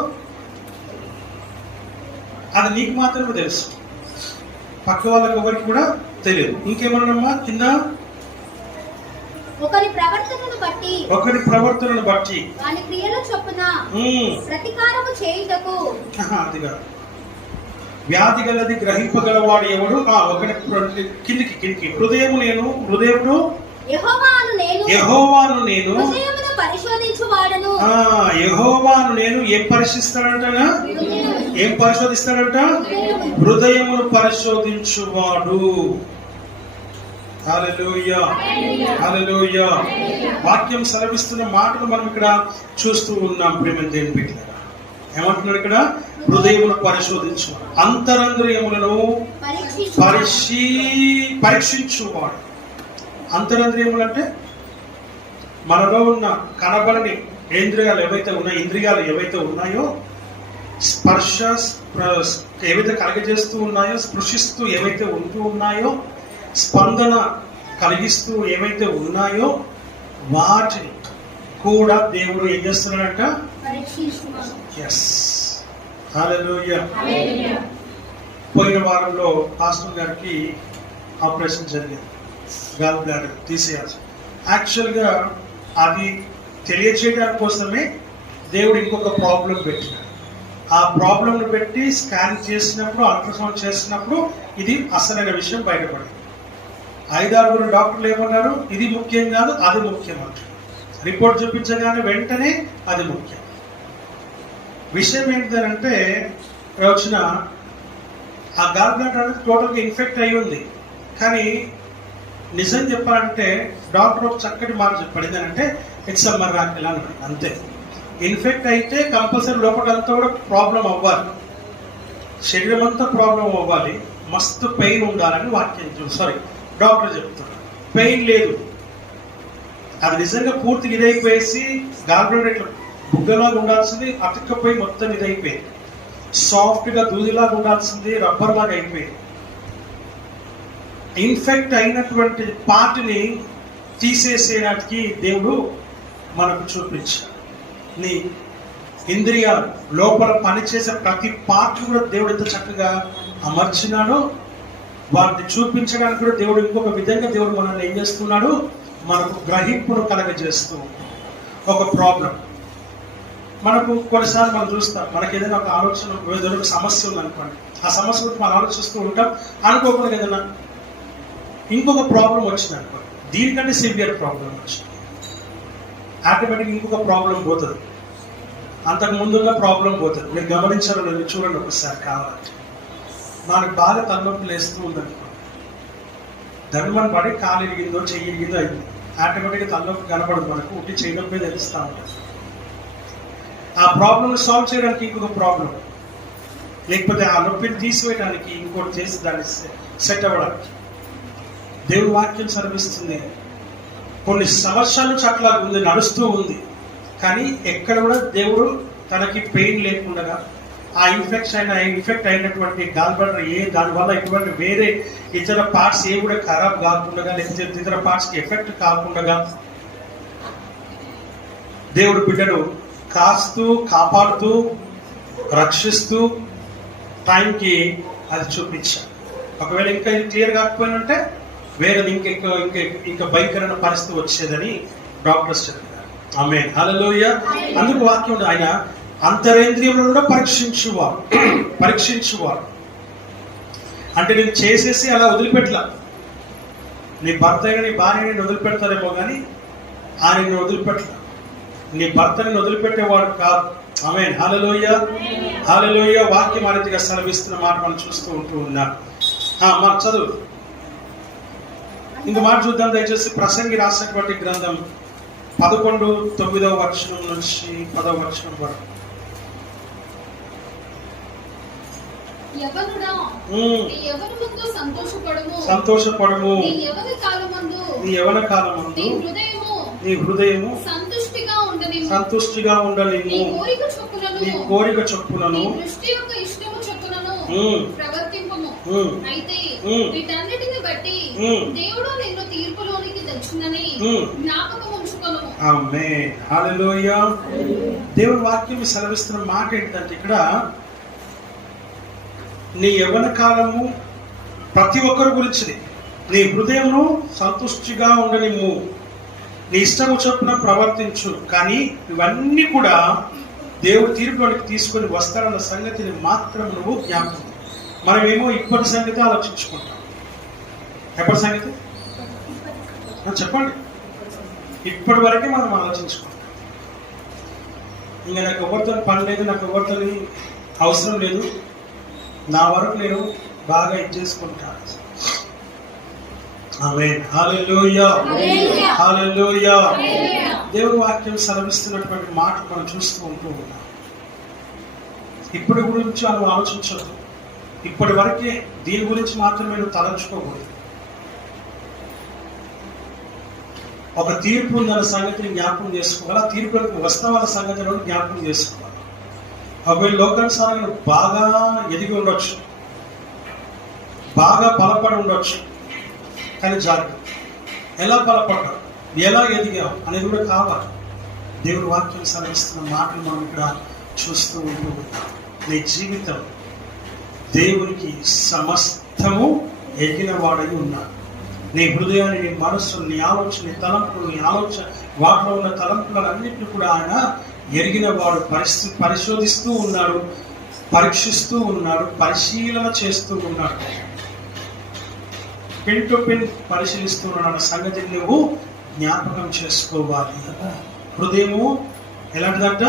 అది నీకు మాత్రమే తెలుసు, పక్క వాళ్ళకి ఎవరికి కూడా తెలియదు. ఇంకేమన్నామ్మా కింద? ఒకరి ప్రవర్తనను బట్టి వాని క్రియల చొప్పున ప్రతికారము చేయుటకు. అది కాదు. వ్యాధి గలది గ్రహింపగలవాడు ఎవడు? ఒకటి కిందికి. హృదయమును యెహోవాను నేను పరిశోధించువాడను. యెహోవాను నేను ఏం పరిశీలిస్తాడంట? ఏం పరిశోధిస్తాడంట? హృదయమును పరిశోధించువాడు. హల్లెలూయా, హల్లెలూయా. వాక్యం సెలవిస్తున్న మాటలు మనం ఇక్కడ చూస్తూ ఉన్నాం. ప్రేమ దేవుని బిడ్డలారా, ఏమంటున్నాడు ఇక్కడ? హృదయమును పరిశోధించు, అంతరంద్రియములను పరీక్షించువాడు. అంతరంద్రియములు అంటే మనలో ఉన్న కనబడని ఇంద్రియాలు ఏవైతే ఉన్నాయో, స్పర్శ ఏవైతే కలగజేస్తూ ఉన్నాయో, స్పృశిస్తూ ఏవైతే ఉంటూ ఉన్నాయో, స్పందన కలిగిస్తూ ఏవైతే ఉన్నాయో వాటిని కూడా దేవుడు ఏం చేస్తున్నాడంట? ఎస్, హల్లెలూయా. పోయిన వారంలో పాస్టర్ గారికి ఆపరేషన్ జరిగింది, గాల్ బ్లాడర్ తీసేయాల్సి. యాక్చువల్గా అది తెలియచేయడానికి కోసమే దేవుడు ఇంకొక ప్రాబ్లం పెట్టినాడు. ఆ ప్రాబ్లంను పెట్టి స్కాన్ చేసినప్పుడు, అల్ట్రాసౌండ్ చేసినప్పుడు ఇది అసలైన విషయం బయటపడింది. 5-6 డాక్టర్లు ఏమన్నారు? ఇది ముఖ్యం కాదు, అది ముఖ్యం అంటారు. రిపోర్ట్ చూపించగానే వెంటనే అది ముఖ్యం. విషయం ఏంటంటే వచ్చిన ఆ గాల్ బ్లాడర్ అనేది టోటల్గా ఇన్ఫెక్ట్ అయి ఉంది. కానీ నిజం చెప్పాలంటే డాక్టర్ ఒక చక్కటి మాట చెప్పాడు. ఏంటంటే ఇట్స్ అ మిరాకిల్ అన్నాడు. అంతే. ఇన్ఫెక్ట్ అయితే కంపల్సరీ లోపలంతా కూడా ప్రాబ్లం అవ్వాలి, శరీరం అంతా ప్రాబ్లం అవ్వాలి, మస్తు పెయిన్ ఉండాలని డాక్టర్ చెప్తాడు. పెయిన్ లేదు, అది నిజంగా పూర్తిగా ఇదైపోయేసి గాల్ బ్లాడర్ ఇట్లా బుగ్గలాగా ఉండాల్సింది అతుక్కపోయి మొత్తం ఇదైపోయింది. సాఫ్ట్గా దూదిలాగా ఉండాల్సింది రబ్బర్ లాగా అయిపోయింది. ఇన్ఫెక్ట్ అయినటువంటి పార్ట్ని తీసేసేయడానికి దేవుడు మనకు చూపించాడు. నీ ఇంద్రియాలు లోపల పనిచేసే ప్రతి పార్ట్ కూడా దేవుడు ఎంత చక్కగా అమర్చినాడో వాటిని చూపించడానికి కూడా దేవుడు ఇంకొక విధంగా దేవుడు మనల్ని ఏం చేస్తున్నాడు? మనకు గ్రహింపును కలగజేస్తూ. ఒక ప్రాబ్లం మనకు కొన్నిసార్లు మనం చూస్తాం, మనకి ఏదైనా ఒక ఆలోచన, ఏదైనా ఒక సమస్య ఉందనుకోండి, ఆ సమస్య గురించి మనం ఆలోచిస్తూ ఉంటాం. అనుకోకుండా ఏదైనా ఇంకొక ప్రాబ్లం వచ్చింది అనుకోండి, దీనికంటే సివియర్ ప్రాబ్లం వచ్చింది, ఆటోమేటిక్గా ఇంకొక ప్రాబ్లం పోతుంది, అంతకు ముందున్న ప్రాబ్లం పోతుంది. మీరు గమనించారో లేదు చూడండి ఒకసారి కావాలంటే. మనకు బాగా తలనొప్పి లేస్తూ ఉందనుకోండి, ధర్మం పడి కాలు ఇరిగిందో చెయ్యి ఇరిగిందో అయింది, ఆటోమేటిక్గా తలనొప్పి కనపడదు, మనకు ఉట్టి చేయడంపై తెలుస్తూ ఉంటుంది. ఆ ప్రాబ్లమ్ సాల్వ్ చేయడానికి ఇంకొక ప్రాబ్లం, లేకపోతే ఆ నొప్పిని తీసివేయడానికి ఇంకోటి చేసి దాన్ని సెట్ అవ్వడానికి. దేవుని వాక్యం సర్విస్తుంది. కొన్ని సంవత్సరాల నుంచి అట్లా ఉంది, నడుస్తూ ఉంది. కానీ ఎక్కడ కూడా దేవుడు తనకి పెయిన్ లేకుండా, ఆ ఇన్ఫెక్ట్ అయినటువంటి గాల్బ్లాడర్ దానివల్ల ఎటువంటి వేరే ఇతర పార్ట్స్ ఏ కూడా ఖరాబ్ కాకుండా, లేకపోతే ఇతర పార్ట్స్కి ఎఫెక్ట్ కాకుండా దేవుడు బిడ్డను కాస్తూ కాపాడుతూ రక్షిస్తూ టైంకి అది చూపించాడు. ఒకవేళ ఇంకా ఇది క్లియర్ కాకపోయినంటే వేరేది ఇంకా భయంకరమైన పరిస్థితి వచ్చేదని డాక్టర్స్ చెప్పారు. ఆమేన్, హల్లెలూయా. అందుకు వాక్యం ఆయన అంతరేంద్రియములను కూడా పరీక్షించువాడు. అంటే నేను చేసేసి అలా వదిలిపెట్టలా. నీ భర్త అయినా నీ భార్య నేను వదిలిపెడతారేమో కానీ ఆయన నేను వదిలిపెట్టలా. నీ భర్తని వదిలిపెట్టేవాడు కాదు. ఆమేన్, హల్లెలూయా, హల్లెలూయా. వాక్యం ఆ రీతిగా సెలవిస్తున్న మాట మనం చూస్తూ ఉన్నాం. మన చదువు ఇంక మాట చూద్దాం దయచేసి. ప్రసంగి రాసినటువంటి గ్రంథం 11:9 వచనం నుంచి 10వ వచనం వరకు. సంతోషపడము నీ యవ్వన కాలమందు నీ హృదయము సంతుష్టిగా ఉండనిమ్ము, నీ కోరిక చొప్పునను ప్రవర్తింపుము. అయితే వీటన్నిటిని బట్టి దేవుడు నిన్ను తీర్పులోనికి తెచ్చిందని జ్ఞాపకం ఉంచుకొనుము. ఆమేన్, హల్లెలూయా. దేవుని వాక్యం సెలవిస్తున్న మాట ఏంటంటే ఇక్కడ నీ యవ్వన కాలము ప్రతి ఒక్కరి గురించి నీ హృదయమును సంతుష్టిగా ఉండనిమ్ము, నీ ఇష్టము చొప్పున ప్రవర్తించు. కానీ ఇవన్నీ కూడా దేవుడు తీర్పులోనికి తీసుకొని వస్తారన్న సంగతిని మాత్రం నువ్వు జ్ఞాపకం. మనమేమో ఇప్పటి సంగతి ఆలోచించుకుంటాం. ఎప్పటి సంగతి చెప్పండి. ఇప్పటి వరకే మనం ఆలోచించుకుంటాం. ఇంకా నాకు ఎవరితో పని లేదు, నాకు ఎవరితో అవసరం లేదు, నా వరకు నేను బాగా ఇచ్చేసుకుంటాను. ఆమేన్, హల్లెలూయా, హల్లెలూయా. దేవుని వాక్యం సెలవిస్తున్నటువంటి మాట మనం చూస్తూ ఉన్నాం. ఇప్పటి గురించి మనం ఆలోచించదు. ఇప్పటి వరకే దీని గురించి మాత్రమే నువ్వు తలంచుకోకూడదు. ఒక తీర్పు ఉందన్న సంగతిని జ్ఞాపకం చేసుకోవాలి. ఆ తీర్పులకు వస్తామన్న సంగతిని జ్ఞాపకం చేసుకోవాలి. ఒకవేళ లోకానుసారంగా నువ్వు బాగా ఎదిగి ఉండొచ్చు, బాగా బలపడి ఉండొచ్చు, కానీ జాగ్రత్త. ఎలా బలపడ్డావు, ఎలా ఎదిగావు అనేది కూడా కావాలి. దేవుడి వాక్యం సెలవిస్తున్న మాటలు మనం ఇక్కడ చూస్తూ ఉంటాం. నీ జీవితం దేవునికి సమస్తము ఎరిగిన వాడై ఉన్నాడు. నీ హృదయాన్ని, నీ మనస్సు, నీ ఆలోచన, నీ తలంపులు, నీ ఆలోచన, వాటిలో ఉన్న తలంపులన్నింటినీ కూడా ఆయన ఎరిగిన వాడు. పరిశోధిస్తూ ఉన్నాడు, పరీక్షిస్తూ ఉన్నాడు, పరిశీలన చేస్తూ ఉన్నాడు. పిన్ టు పిన్ పరిశీలిస్తున్నాడు అన్న సంగతిని నువ్వు జ్ఞాపకం చేసుకోవాలి. హృదయము ఎలాంటిదంట?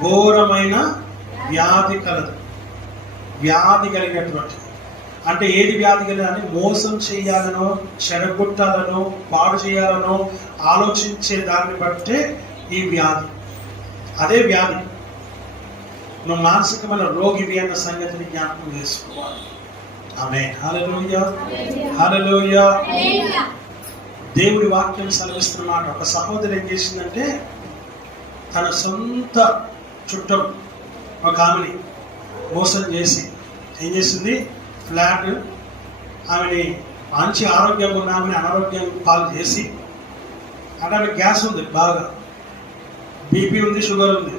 ఘోరమైన వ్యాధి కలదు. వ్యాధి కలిగినటువంటి అంటే ఏది వ్యాధి కలిగిన? మోసం చేయాలనో, చెడగొట్టాలనో, పాడు చేయాలనో ఆలోచించే దాన్ని బట్టే ఈ వ్యాధి. అదే వ్యాధి. నువ్వు మానసికమైన రోగివి అన్న సంగతిని జ్ఞాపకం చేసుకోవాలి. ఆమేన్, హల్లెలూయా, హల్లెలూయా. దేవుడి వాక్యం సెలవిస్తున్న మాట. ఒక సహోదరి ఏం చేసిందంటే తన సొంత చుట్టం ఒక ఆమెని మోసం చేసి ఏం చేసింది? ఫ్లాట్ ఆమెని మంచి ఆరోగ్యంగా ఉన్న ఆమెని అనారోగ్యం పాలు చేసి, అంటే ఆమె గ్యాస్ ఉంది, బాగా బీపీ ఉంది, షుగర్ ఉంది.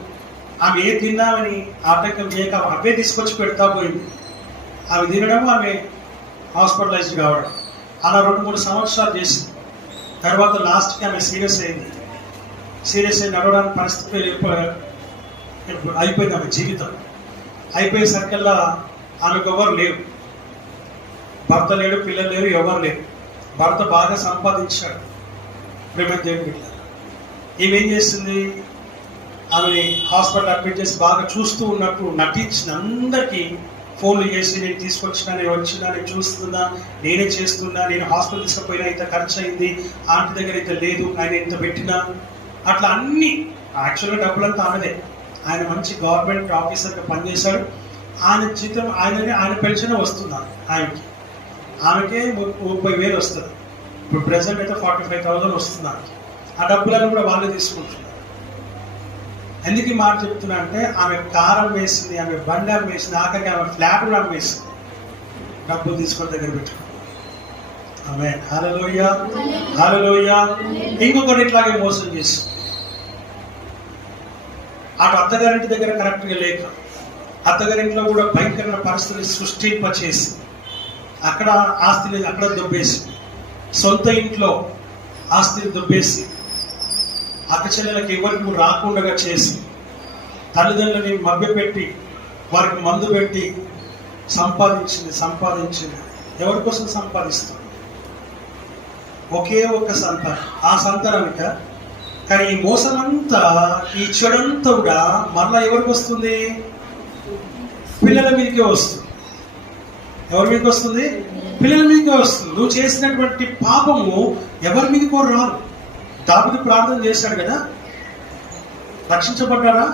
ఆమె ఏ తిన్నామని ఆటంకం చేయక అవే తీసుకొచ్చి పెడతా పోయింది. అవి తినడం, ఆమె హాస్పిటలైజ్ కావడం, అలా 2-3 సంవత్సరాలు చేసింది. తర్వాత లాస్ట్కి ఆమె సీరియస్ అయింది. సీరియస్ అయి నడవడానికి పరిస్థితి అయిపోయింది. ఆమె జీవితం అయిపోయేసరికల్లా ఆమెకు ఎవరు లేరు. భర్త లేడు, పిల్లలు లేరు, ఎవరు లేరు. భర్త బాగా సంపాదించాడు. ప్రేమ దేవుని బిడ్డ. ఈమెం చేస్తుంది? ఆమె హాస్పిటల్ అడ్మిట్ చేసి బాగా చూస్తూ ఉన్నట్టు నటించిన అందరికీ ఫోన్లు చేసి, నేను తీసుకొచ్చినా, నేను వచ్చినా, నేను చూస్తున్నా, నేనే చేస్తున్నా, నేను హాస్పిటల్ తీసుకుపోయినా ఇంత ఖర్చు అయింది, ఆంటీ దగ్గర ఇంత లేదు, ఆయన ఇంత పెట్టినా, అట్లా అన్ని. యాక్చువల్గా డబ్బులంతా ఆమెదే. ఆయన మంచి గవర్నమెంట్ ఆఫీసర్గా పనిచేశాడు. ఆయన జీతం ఆయన పెన్షన్ వస్తుంది ఆయనకి. ఆమెకే 30,000 వస్తుంది. ఇప్పుడు ప్రెసెంట్ అయితే 45,000 వస్తుంది ఆమెకి. ఆ డబ్బులను కూడా వాళ్ళే తీసుకుంటున్నారు. ఎందుకు ఈ మాట చెప్తున్నా అంటే ఆమె కారం వేసింది, ఆమె బండి అమ్మేసింది, ఆఖరికి ఆమె ఫ్లాట్ కూడా అమ్మేసింది, డబ్బులు తీసుకొని దగ్గర పెట్టుకుంది. ఆమె హల్లెలూయా హల్లెలూయా. ఇంకొకటి ఇట్లాగే మోసం చేసి అటు అత్తగారింటి దగ్గర కరెక్ట్గా లేక అత్తగారింట్లో కూడా భయంకరమైన పరిస్థితులు సృష్టింపచేసి అక్కడ ఆస్తిని అక్కడ దొబ్బేసి, సొంత ఇంట్లో ఆస్తిని దొబ్బేసి, అక్క చెల్లెలకి ఎవరికి రాకుండా చేసి, తల్లిదండ్రులని మభ్యపెట్టి వారికి మందు పెట్టి సంపాదించింది. ఎవరి కోసం సంపాదిస్తుంది? ఒకే ఒక్క సంతానం, ఆ సంతానానిక. కానీ ఈ మోసం అంతా, ఈ చెడంతా కూడా మరలా ఎవరికి వస్తుంది? పిల్లల మీదకే వస్తుంది. ఎవరి మీదకి వస్తుంది? పిల్లల మీదకే వస్తుంది. నువ్వు చేసినటువంటి పాపము ఎవరి మీదకో రాదు. దావీదు ప్రార్థన చేశాడు కదా, రక్షించబడ్డారా?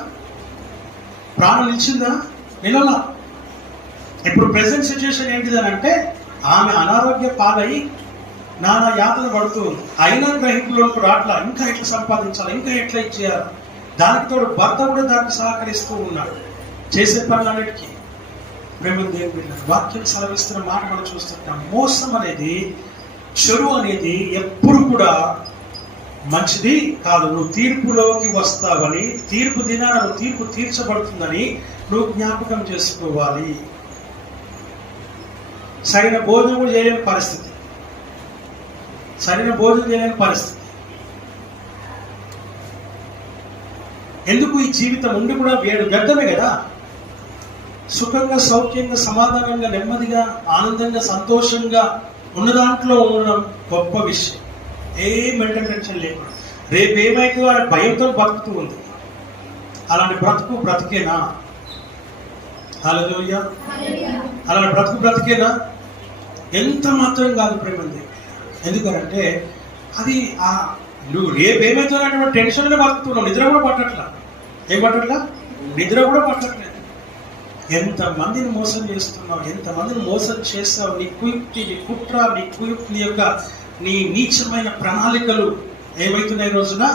ప్రాణం నిలిచిందా? నిలవలా. ఇప్పుడు ప్రెసెంట్ సిచ్యువేషన్ ఏంటిదని అంటే ఆమె అనారోగ్య పాలై నానా యాతన పడుతూ ఉంది. అయినా గ్రహింపులోకి రాట్లా, ఇంకా ఎట్లా సంపాదించాలి, ఇంకా ఎట్లా ఇచ్చేయాలి. దానికి తోడు భర్త కూడా దానికి సహకరిస్తూ ఉన్నాడు చేసే పనులన్నిటికీ. ప్రేమ దేవుడి వాక్యం సెలవిస్తున్న మాట మనం చూస్తుంటాం. మోసం అనేది, చెడు అనేది ఎప్పుడు కూడా మంచిది కాదు. నువ్వు తీర్పులోకి వస్తావని, తీర్పు దినాన నువ్వు తీర్పు తీర్చబడుతుందని నువ్వు జ్ఞాపకం చేసుకోవాలి. సరైన భోజనం కూడా చేయలేని పరిస్థితి, ఎందుకు? ఈ జీవితం ఉండి కూడా వ్యర్థమే కదా. సుఖంగా, సౌఖ్యంగా, సమాధానంగా, నెమ్మదిగా, ఆనందంగా, సంతోషంగా ఉన్న దాంట్లో ఉండడం గొప్ప విషయం. ఏ మెంటల్ టెన్షన్ లేకుండా రేపు ఏమైతే వాడి భయంతో బతుకుతూ ఉంది. అలాంటి బ్రతికేనా? హల్లెలూయా. అలాంటి బ్రతికేనా? ఎంత మాత్రం కాదు ప్రేమంది. ఎందుకంటే అది నువ్వు రేపు ఏమైతే టెన్షన్లో బతుకుతున్నావు. నిద్ర కూడా పట్టట్లా. నిద్ర కూడా పట్టట్లేదు. ఎంతమందిని మోసం చేస్తున్నావు, ఎంతమందిని మోసం చేస్తావు. నీ కుయుక్తి, నీ కుట్ర, నీ యొక్క నీ నీచమైన ప్రణాళికలు ఏమవుతున్నాయి రోజున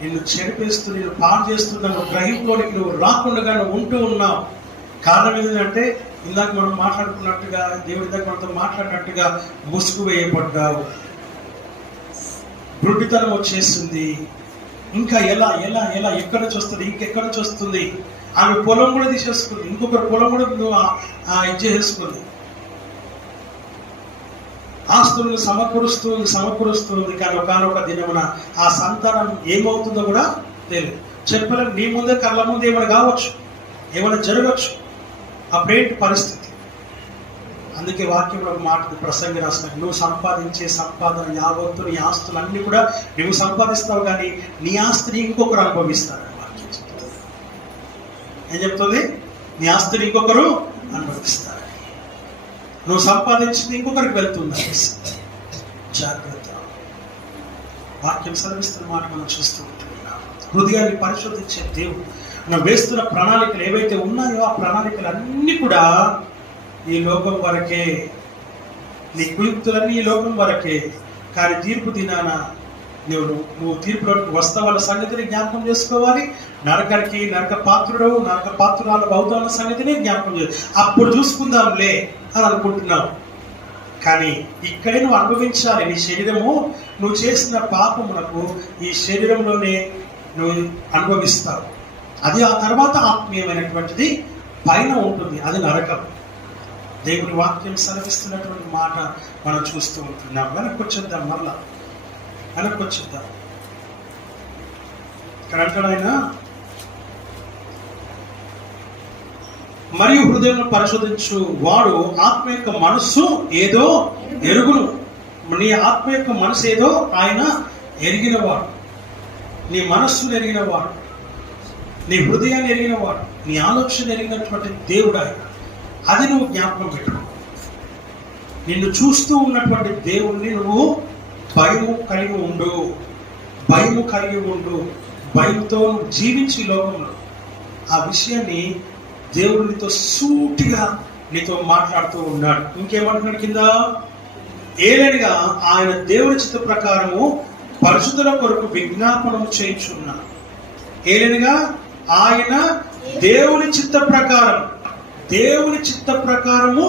నిన్ను చెడిపేస్తూ, నిన్ను పాడు చేస్తున్నావు. గ్రహింపులోనికి నువ్వు రాకుండా నువ్వు ఉంటూ ఉన్నావు. కారణం ఏంటంటే ఇందాక మనం మాట్లాడుకున్నట్టుగా, దేవుడి దగ్గర మనతో మాట్లాడినట్టుగా ముసుగు వేయబడ్డావు. బృడ్డితనం వచ్చేసింది. ఇంకా ఎలా ఎలా ఎలా ఎక్కడ నుంచి వస్తుంది, ఇంకెక్కడ నుంచి వస్తుంది. ఆమె పొలం కూడా తీసేసుకుంది, ఇంకొకరి పొలం కూడా నువ్వు ఇచ్చేసుకుంది. ఆస్తులను సమకూరుస్తుంది. కానీ ఒకనొక దినమున ఆ సంతానం ఏమవుతుందో కూడా తెలియదు. చెప్పలేము. నీ ముందే కళ్ళ ముందు ఏమైనా కావచ్చు, ఏమైనా జరగచ్చు. అప్పుడేంటి పరిస్థితి? అందుకే వాక్యంలో మాట ప్రసంగి రాసిన, నువ్వు సంపాదించే సంపాదన యావత్తు, నీ ఆస్తులు అన్ని కూడా నువ్వు సంపాదిస్తావు, కానీ నీ ఆస్తిని ఇంకొకరు అనుభవిస్తారని వాక్యం చెప్తుంది. ఏం చెప్తుంది? నీ ఆస్తిని ఇంకొకరు అనుభవిస్తారు. నువ్వు సంపాదించింది ఇంకొకరికి వెళ్తుంది. జాగ్రత్త. వాక్యం సెలవిస్తున్న మాట మనం చూస్తూ ఉంటున్నాం. హృదయాన్ని పరిశోధించే దేవుడు మనం వేస్తున్న ప్రణాళికలు ఏవైతే ఉన్నాయో ఆ ప్రణాళికలన్నీ కూడా ఈ లోకం వరకే. నీ కుయుక్తులన్నీ ఈ లోకం వరకే. కానీ తీర్పు దినాన నువ్వు తీర్పులోకి వస్తావన్న సంగతిని జ్ఞాపకం చేసుకోవాలి. నరక పాత్రురాలు అవుతావన్న సంగతిని జ్ఞాపకం చేయాలి. అప్పుడు చూసుకుందాంలే అని అనుకుంటున్నావు. కానీ ఇక్కడే నువ్వు అనుభవించాలి. నీ శరీరము, నువ్వు చేసిన పాపమునకు ఈ శరీరంలోనే నువ్వు అనుభవిస్తావు. అది ఆ తర్వాత ఆత్మీయమైనటువంటిది పైన ఉంటుంది, అది నరకం. దేవుని వాక్యం సెలవిస్తున్నటువంటి మాట మనం చూస్తూ ఉంటున్నాం. వెనక్కి వచ్చేద్దాం. ఇక్కడ అంటాడైనా, మరియు హృదయం పరిశోధించు వాడు ఆత్మ యొక్క మనస్సు ఏదో ఎరుగును. నీ ఆత్మ యొక్క మనసు ఏదో ఆయన ఎరిగినవాడు. నీ మనస్సును ఎరిగినవాడు, నీ హృదయాన్ని ఎరిగినవాడు, నీ ఆలోచన ఎరిగినటువంటి దేవుడు ఆయన. అది నువ్వు జ్ఞాపకం పెట్టుకో. నిన్ను చూస్తూ ఉన్నటువంటి దేవుణ్ణి నువ్వు భయము కలిగి ఉండు. భయంతో జీవించి లోకంలో ఆ విషయాన్ని దేవుడితో సూటిగా నీతో మాట్లాడుతూ ఉన్నాడు. ఇంకేమంటున్నాడు కింద? ఏలనిగా ఆయన దేవుని చిత్త ప్రకారము పరిశుద్ధుల కొరకు విజ్ఞాపనము చేయించున్నాడు. ఏలెనగా ఆయన దేవుని చిత్త ప్రకారం, దేవుని చిత్త ప్రకారము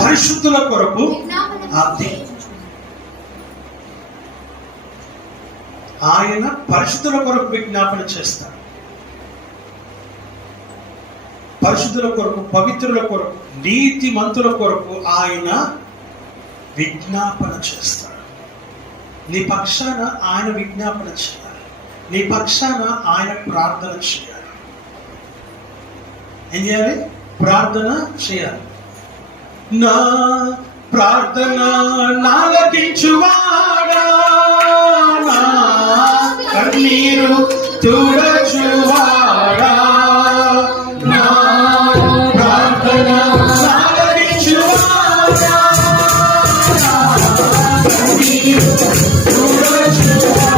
పరిశుద్ధుల కొరకు అది ఆయన పరిశుద్ధుల కొరకు విజ్ఞాపన చేస్తాడు. పరిశుద్ధుల కొరకు, పవిత్రుల కొరకు, నీతిమంతుల కొరకు ఆయన విజ్ఞాపన చేస్తాడు. నీ పక్షాన ఆయన విజ్ఞాపన చేయాలి, నీ పక్షాన ఆయన ప్రార్థన చేయాలి. ఏం చేయాలి? ప్రార్థన చేయాలి. నా ప్రార్థన నాలకించువాడా, నా కన్నీరు తుడచువాడా, నా ప్రార్థన నాలకించువాడా, కన్నీరు తుడచువాడా.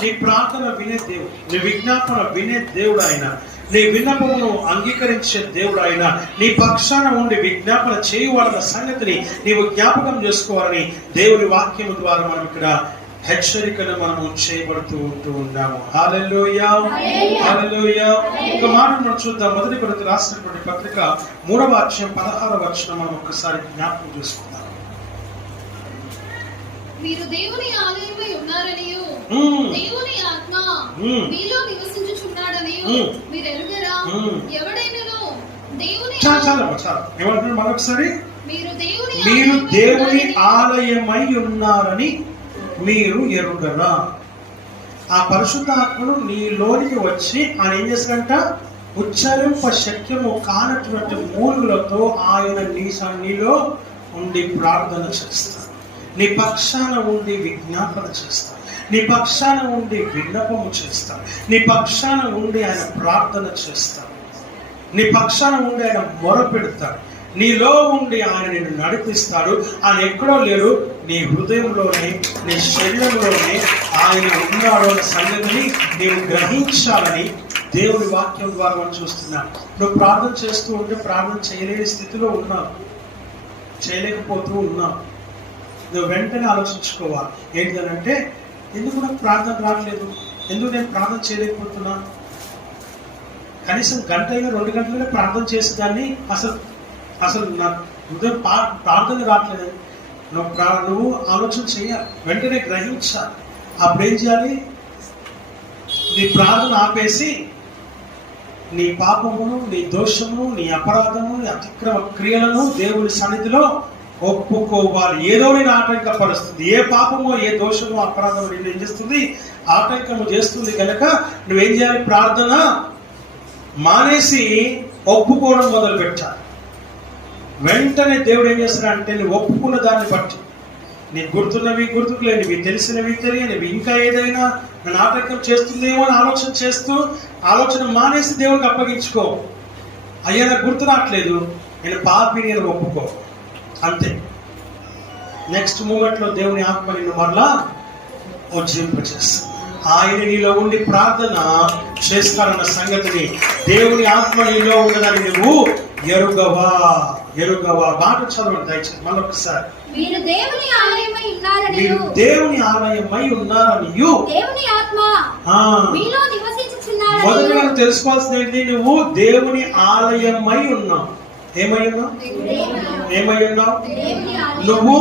నీ ప్రార్థన వినే దేవుడు, నీ విజ్ఞాపన వినే దేవుడు ఆయన, నీ విన్నపమును అంగీకరించే దేవుడు ఆయన, నీ పక్షాన ఉండి విజ్ఞాపన చేయవాలన్న సంగతిని నీవు జ్ఞాపకం చేసుకోవాలని దేవుని వాక్యము ద్వారా మనం ఇక్కడ హెచ్చరికను మనము చేయబడుతూ ఉంటూ ఉన్నాము. హల్లెలూయా, హల్లెలూయా. ఒక మాట మనం చూద్దాం. మొదటి కొరింథీయులకు రాసినటువంటి పత్రిక 3వ అధ్యాయం 16వ వచనం మనం ఒకసారి జ్ఞాపకం చేసుకుందాం. మీరు దేవుని ఆలయమై ఉన్నారనియు దేవుని ఆత్మ మీలో నివసించుచున్నాడనియు మీరు ఎరుగరా? ఎవడైనను దేవుని ఏమంటున్నారు మరొకసారి? మీరు దేవుని ఆలయమై ఉన్నారని మీరు ఎరుగరా? ఆ పరిశుద్ధాత్మను నీలోనికి వచ్చి ఆయన ఏం చేశాడంట? ఉచ్చరింప శక్యము కానటువంటి మూలులతో ఆయన నీలో ఉండి ప్రార్థన చేస్తాడు, నీ పక్షాన ఉండి విజ్ఞాపన చేస్తాడు, నీ పక్షాన ఉండి విన్నపము చేస్తాడు, నీ పక్షాన ఉండి ఆయన ప్రార్థన చేస్తాడు, నీ పక్షాన ఉండి ఆయన మొర పెడతాడు, నీలో ఉండి ఆయన నిన్ను నడిపిస్తాడు. ఆయన ఎక్కడో లేరు, నీ హృదయంలోనే, నీ శరీరంలోనే ఆయన ఉన్నాడు అనే సంగతిని నీవు గ్రహించాలని దేవుని వాక్యం ద్వారా మనం చూస్తున్నాం. నువ్వు ప్రార్థన చేస్తూ ఉంటే ప్రార్థన చేయలేని స్థితిలో ఉన్నావు, చేయలేకపోతూ ఉన్నావు. నువ్వు వెంటనే ఆలోచించుకోవాలి. ఏంటంటే, ఎందుకు నాకు ప్రార్థన రావట్లేదు, ఎందుకు నేను ప్రార్థన చేయలేకపోతున్నా? కనీసం గంట అయినా 2 గంటలైనా ప్రార్థన చేసేదాన్ని అసలు నా హృదయం ప్రార్థన రావట్లేదు. నువ్వు ఆలోచన చేయాలి, వెంటనే గ్రహించాలి. అప్పుడేం చేయాలి? నీ ప్రార్థన ఆపేసి నీ పాపమును, నీ దోషమును, నీ అపరాధము, నీ అతిక్రమ క్రియలను దేవుని సన్నిధిలో ఒప్పుకోవాలి. ఏదో నేను ఆటంకపరుస్తుంది, ఏ పాపమో ఏ దోషమో అపరాధము నేను ఏం చేస్తుంది? ఆటంకము చేస్తుంది. కనుక నువ్వేం చేయాలి? ప్రార్థన మానేసి ఒప్పుకోవడం మొదలు పెట్టాలి. వెంటనే దేవుడు ఏం చేస్తాడంటే, నువ్వు ఒప్పుకున్న దాన్ని బట్టి, నీకు గుర్తున్నవి గుర్తుకు లేనివి, తెలిసినవి తెలియనివి, ఇంకా ఏదైనా నన్ను ఆటంకం చేస్తుందేమో అని ఆలోచన చేస్తూ ఆలోచన మానేసి దేవుడికి అప్పగించుకో. అయ్యా నాకు గుర్తు రావట్లేదు, నేను పాపి, నేను ఒప్పుకో, అంతే. నెక్స్ట్ మూమెంట్లో దేవుని ఆత్మ నిన్ను మరలా ఉజ్జింపచేస్తుంది. ఆయన నీలో ఉండి ప్రార్థన చేస్తారన్న సంగతిని, దేవుని ఆత్మ నీలో ఉన్నదని నువ్వు ఎరుగవా. మాట చదవండి దయచేసి మరొకసారి. మీరు దేవుని ఆలయమై ఉన్నారని దేవుని ఆత్మ మీలో నివసించుచున్నాడని. మొదటగా తెలుసుకోవాల్సింది ఏంటి? నువ్వు దేవుని ఆలయమై ఉన్నావు. ఏమై ఉన్నావు? నువ్వు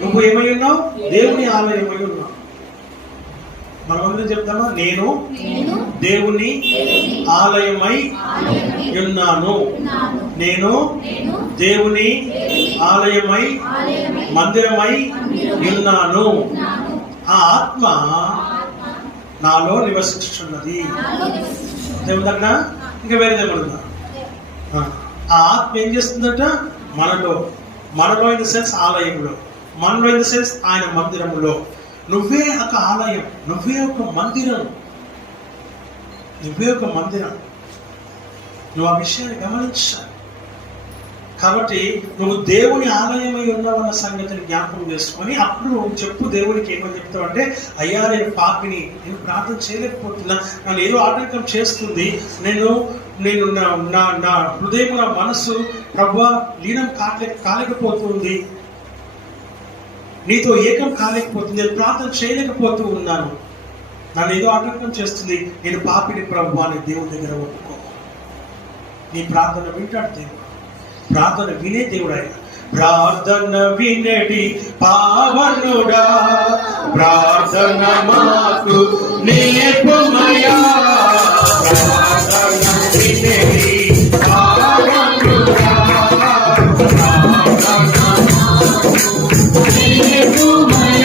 నువ్వు ఏమై ఉన్నావు? దేవుని ఆలయమై ఉన్నావు. మనమందరం చెప్తామా? నేను దేవుని ఆలయమై ఉన్నాను. నేను దేవుని ఆలయమై మందిరమై ఉన్నాను. ఆ ఆత్మ నాలో నివసిస్తున్నది. దేవుని దగ్గర ఇంకా వేరేదేమన్నా? ఆ ఆత్మ ఏం చేస్తుందట? మనలో ఇన్ ద సెన్స్ ఆలయంలో, మనలో ఇన్ ద సెన్స్ ఆయన మందిరములో. నువ్వే ఒక ఆలయం, నువ్వే ఒక మందిరం, నువ్వే ఒక మందిరం. నువ్వు ఆ విషయాన్ని గమనించాలి. కాబట్టి నువ్వు దేవుని ఆలయమై ఉన్నావన్న సంగతిని జ్ఞాపకం చేసుకొని అప్పుడు చెప్పు దేవునికి. ఏమని చెప్తావు అంటే, అయ్యా నేను పాపిని, నేను ప్రార్థన చేయలేకపోతున్నా, నన్ను ఏదో ఆటంకం చేస్తుంది, నేను నా హృదయం, నా మనసు ప్రభువా లీనం కాలేకపోతుంది, నీతో ఏకం కాలేకపోతుంది, నేను ప్రార్థన చేయలేకపోతూ ఉన్నాను, నన్ను ఏదో ఆటంకం చేస్తుంది, నేను పాపిని ప్రభువా అని దేవుని దగ్గర ఒప్పుకో. నీ ప్రార్థన వింటాడు దేవుడు. ప్రార్థన వినే దేవుడు ఆయన. ప్రార్థన వినడి పావనుడా, ప్రార్థన మాకు నేర్పుమయ్యా. ప్రార్థన వినడి పావనుడా, ప్రార్థన మాకు నేర్పుమయ్యా.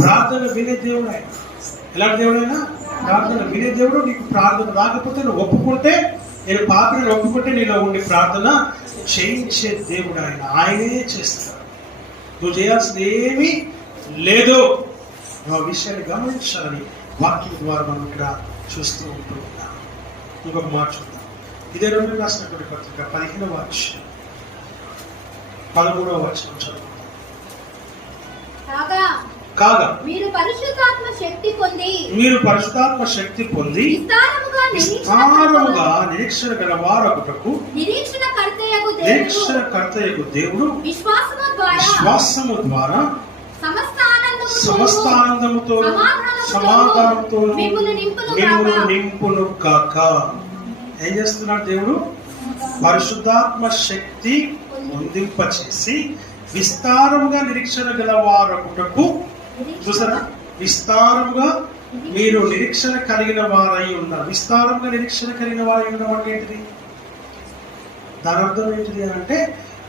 ప్రార్థన వినే దేవుడు ఆయన. ఎలాంటి దేవుడు అయినా ప్రార్థన వినే దేవుడు. నీకు ప్రార్థన రాకపోతే నువ్వు ఒప్పుకుంటే, నేను పాపిని ఒప్పుకుంటే నీలో ఉండి ప్రార్థన చేయించే దేవుడు ఆయన. ఆయనే చేస్తాడు. నువ్వు చేయాల్సింది ఏమీ లేదు. నువ్వు ఆ విషయాన్ని గమనించాలని వాక్యం ద్వారా మనం ఇక్కడ చూస్తూ ఉంటున్నాం. ఇంకొక మాట చూద్దాం. ఇదే రెండు రాసినటువంటి పత్రిక 15వ అధ్యాయం 13వ వచనం చదువుతాం. కాగా మీరు పరిశుద్ధాత్మ శక్తి పొంది విస్తారముగా నిరీక్షణ గల వారొకటకు నిరీక్షణకర్తయగు దేవుడు విశ్వాసము ద్వారా సమస్త ఆనందముతో సమాధానంతో మిమ్మును నింపును కాక. ఏం చేస్తున్నాడు దేవుడు? పరిశుద్ధాత్మ శక్తి పొందింపచేసి విస్తారముగా నిరీక్షణ గల వారొకటకు. చూసారా? విస్తారముగా మీరు నిరీక్షణ కలిగిన వారై ఉన్నారు. విస్తారంగా నిరీక్షణ కలిగిన వారై ఉండడం అంటే ఏంటిది? దాని అర్థం ఏంటిది అంటే,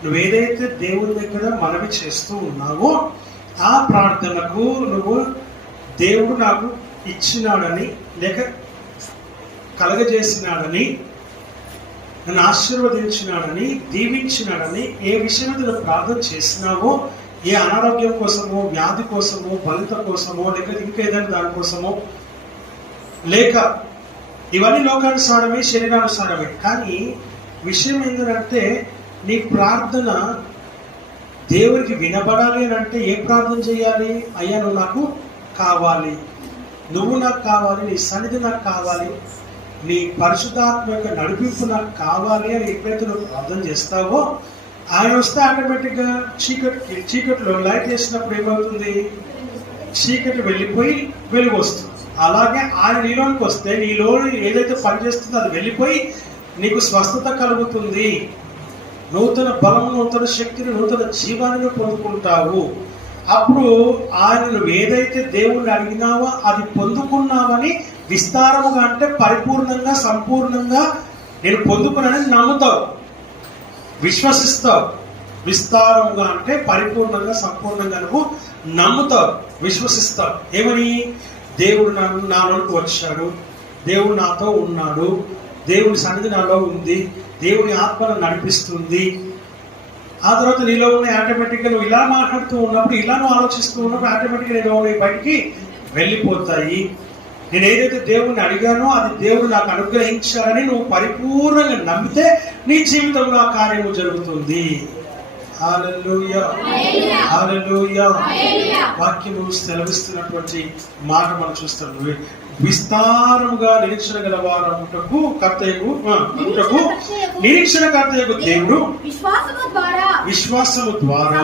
నువ్వేదైతే దేవుని దగ్గర మనవి చేస్తూ ఉన్నావో ఆ ప్రార్థనకు నువ్వు, దేవుడు నాకు ఇచ్చినాడని లేక కలగజేసినాడని, నన్ను ఆశీర్వదించినాడని, దీవించినాడని ఏ విషయం మీద నువ్వు ప్రార్థన చేసినావో, ఏ అనారోగ్యం కోసమో, వ్యాధి కోసమో, బలిత కోసమో, లేక ఇంకేదైనా దానికోసమో, లేక ఇవన్నీ లోకానుసారమే, శరీరానుసారమే. కానీ విషయం ఏంటంటే నీ ప్రార్థన దేవుడికి వినబడాలి అని అంటే ఏ ప్రార్థన చేయాలి? అయ్యా నువ్వు నాకు కావాలి, నువ్వు నాకు కావాలి, నీ సన్నిధి నాకు కావాలి, నీ పరిశుద్ధాత్మ యొక్క నడిపింపు నాకు కావాలి అని ఎప్పుడైతే నువ్వు ప్రార్థన చేస్తావో ఆయన వస్తే ఆటోమేటిక్గా చీకట్లో లైట్ వేసినప్పుడు ఏమవుతుంది? చీకటి వెళ్ళిపోయి వెలుగు వస్తుంది. అలాగే ఆయన నీలోనికి వస్తే నీలో ఏదైతే పనిచేస్తుందో అది వెళ్ళిపోయి నీకు స్వస్థత కలుగుతుంది, నూతన బలము, నూతన శక్తిని, నూతన జీవాన్ని పొందుకుంటావు. అప్పుడు ఆయన నువ్వు ఏదైతే దేవుణ్ణి అడిగినావో అది పొందుకున్నావని విస్తారముగా అంటే పరిపూర్ణంగా, సంపూర్ణంగా నేను పొందుకున్నానని నమ్ముతావు, విశ్వసిస్తావు. విస్తారముగా అంటే పరిపూర్ణంగా, సంపూర్ణంగా నువ్వు నమ్ముతావు, విశ్వసిస్తావు. ఏమని? దేవుడు నాలోకి వచ్చాడు, దేవుడు నాతో ఉన్నాడు, దేవుడి సన్నిధి నాలో ఉంది, దేవుని ఆత్మను నడిపిస్తుంది. ఆ తర్వాత నీలో ఉన్న ఆటోమేటిక్గా నువ్వు ఇలా మాట్లాడుతూ ఉన్నప్పుడు, ఇలా నువ్వు ఆలోచిస్తూ ఉన్నప్పుడు ఆటోమేటిక్గా నీలో బయటికి వెళ్ళిపోతాయి. నేను ఏదైతే దేవుణ్ణి అడిగానో అది దేవుడు నాకు అనుగ్రహించాలని నువ్వు పరిపూర్ణంగా నమ్మితే నీ జీవితంలో ఆ కార్యము జరుగుతుంది. హల్లెలూయా, హల్లెలూయా. వాక్యము సెలవిస్తున్నటువంటి మాట మనం చూస్తాం. విస్తారముగా నిరీక్షణ గల వారముటకు కర్తయ్యకు నిరీక్షణ కర్తయ్యకు దేవుడు విశ్వాసము ద్వారా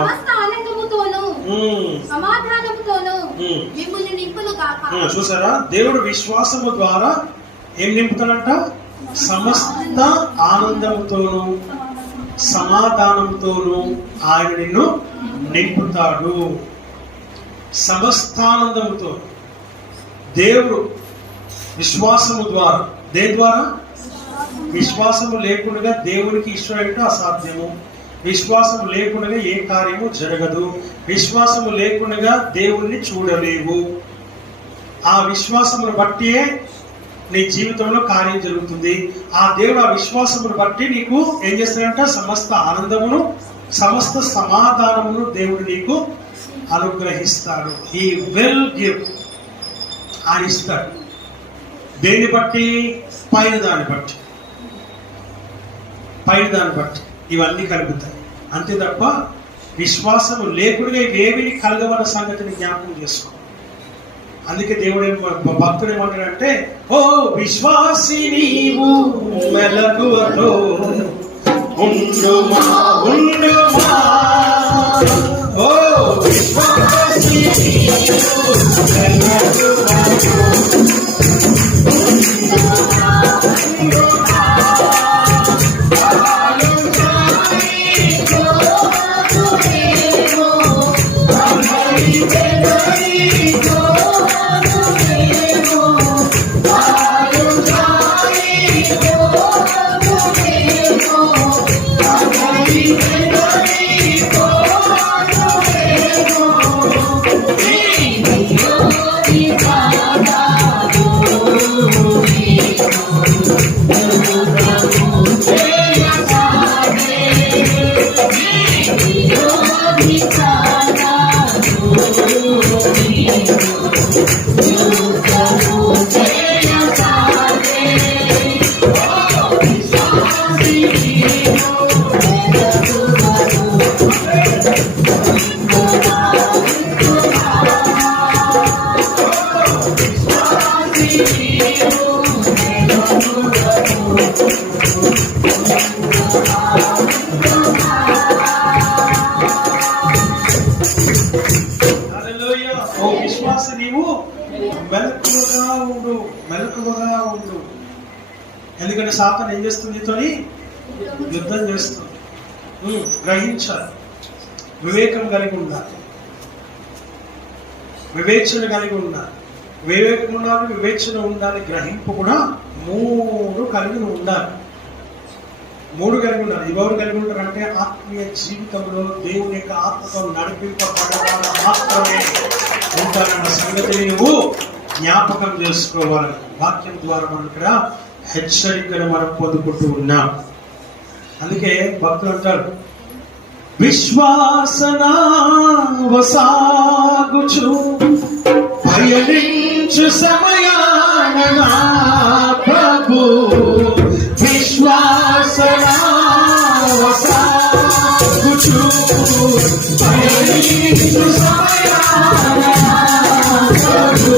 చూసారా? దేవుడు విశ్వాసము ద్వారా ఏం నింపుతాడంట? సమస్త ఆనందముతోను సమాధానంతోను ఆయన నిన్ను నింపుతాడు. సమస్తానందముతో దేవుడు విశ్వాసము ద్వారా. దేని ద్వారా? విశ్వాసము లేకుండా దేవునికి ఇష్టమైతే అసాధ్యము. విశ్వాసము లేకుండా ఏ కార్యము జరగదు. విశ్వాసము లేకుండా దేవుణ్ణి చూడలేవు. ఆ విశ్వాసమును బట్టియే నీ జీవితంలో కార్యం జరుగుతుంది. ఆ దేవుడు ఆ విశ్వాసమును బట్టి నీకు ఏం చేస్తాడంట? సమస్త ఆనందమును, సమస్త సమాధానమును దేవుడు నీకు అనుగ్రహిస్తాడు. He will give. ఆయన ఇస్తాడు. దేన్ని బట్టి? పైన దాన్ని బట్టి, పైన దాన్ని బట్టి ఇవన్నీ కలుగుతాయి. అంతే తప్ప విశ్వాసము లేకుండా ఇవేవి కలగవన్న సంగతిని జ్ఞాపకం చేసుకో. అందుకే దేవుడు భక్తుడు ఏమంటాడంటే, ఓ విశ్వాసి నీవు మెలకువతో ఉండుమా, ఉండుమా. ఓ విశ్వాసి నీవు మెలకువతో మెలకువగా ఉండు. ఎందుకంటే సాతాను ఏం చేస్తుంది? నీతోని యుద్ధం చేస్తుంది. గ్రహించాలి, వివేకం కలిగి ఉండాలి, వివేచన కలిగి ఉండాలి. వివేకం ఉండాలి, వివేచన ఉండాలి, గ్రహింపు కూడా మూడు కలిగి ఉండాలి. మూడు కలిగి ఉండాలి. ఎవరు కలిగి ఉంటారంటే ఆత్మీయ జీవితంలో దేవుని యొక్క ఆత్మతో నడిపింపబడేవారు మాత్రమే ఉంటారన్న సంగతిని నువ్వు జ్ఞాపకం చేసుకోవాలని వాక్యం ద్వారా మనం ఇక్కడ హెచ్చరికను మనం పొందుకుంటూ ఉన్నాం. అందుకే భక్తులు అంటారు, విశ్వాసనావసాగుచు పయనించు సమయాన నా ప్రభు విశ్వాసనావసాగుచు పయనించు సమయాన నా ప్రభు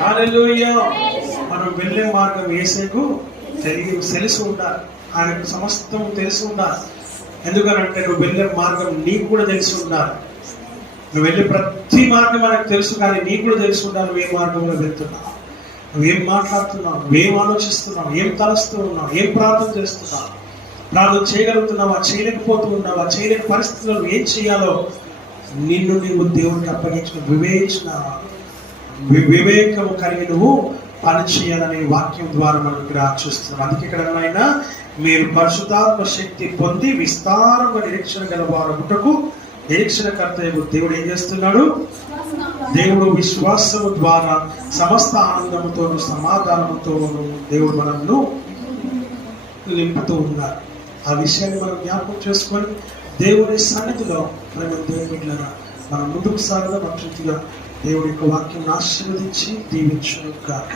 హల్లెలూయా. మనం వెళ్ళే మార్గం యేసుకు తెలిసి ఉండాలి, ఆయనకు సమస్తం తెలిసి ఉండాలి. ఎందుకనంటే నువ్వు వెళ్ళే మార్గం నీకు కూడా తెలిసి ఉండాలి. నువ్వు వెళ్ళే ప్రతి మార్గం మనకు తెలుసు, కానీ నీకు కూడా తెలిసి ఉండాలి నువ్వు ఏ మార్గంలో వెళ్తున్నావు, నువ్వేం మాట్లాడుతున్నావు, నువ్వేం ఆలోచిస్తున్నావు, ఏం తలస్తూ ఉన్నావు, ఏం ప్రార్థన చేస్తున్నావు, ప్రార్థన చేయగలుగుతున్నావా, చేయలేకపోతూ ఉన్నావా, చేయలేని పరిస్థితుల్లో ఏం చేయాలో నిన్ను నీవు దేవుడికి అప్పగించిన వివేకము కలిగి నువ్వు పని చేయాలనే వాక్యం ద్వారా మనం ఇక్కడ చూస్తున్నాం. అందుకే ఇక్కడ ఆయన మీరు పరిశుద్ధాత్మ శక్తి పొంది విస్తారంగా నిరీక్షణ గలవారముటకు నిరీక్షణకర్త దేవుడు ఏం చేస్తున్నాడు? దేవుడు విశ్వాసము ద్వారా సమస్త ఆనందముతోను సమాధానముతోను దేవుడు మనల్ని నింపుతూ ఉన్నారు. ఆ విషయాన్ని మనం జ్ఞాపకం చేసుకొని దేవుడి సన్నిధిలో దేవుని బిడ్డలారా మనం ముందుకు సాగడం అక్షంతిగా దేవుడి యొక్క వాక్యం ఆశీర్వదించి దీవించును గాక.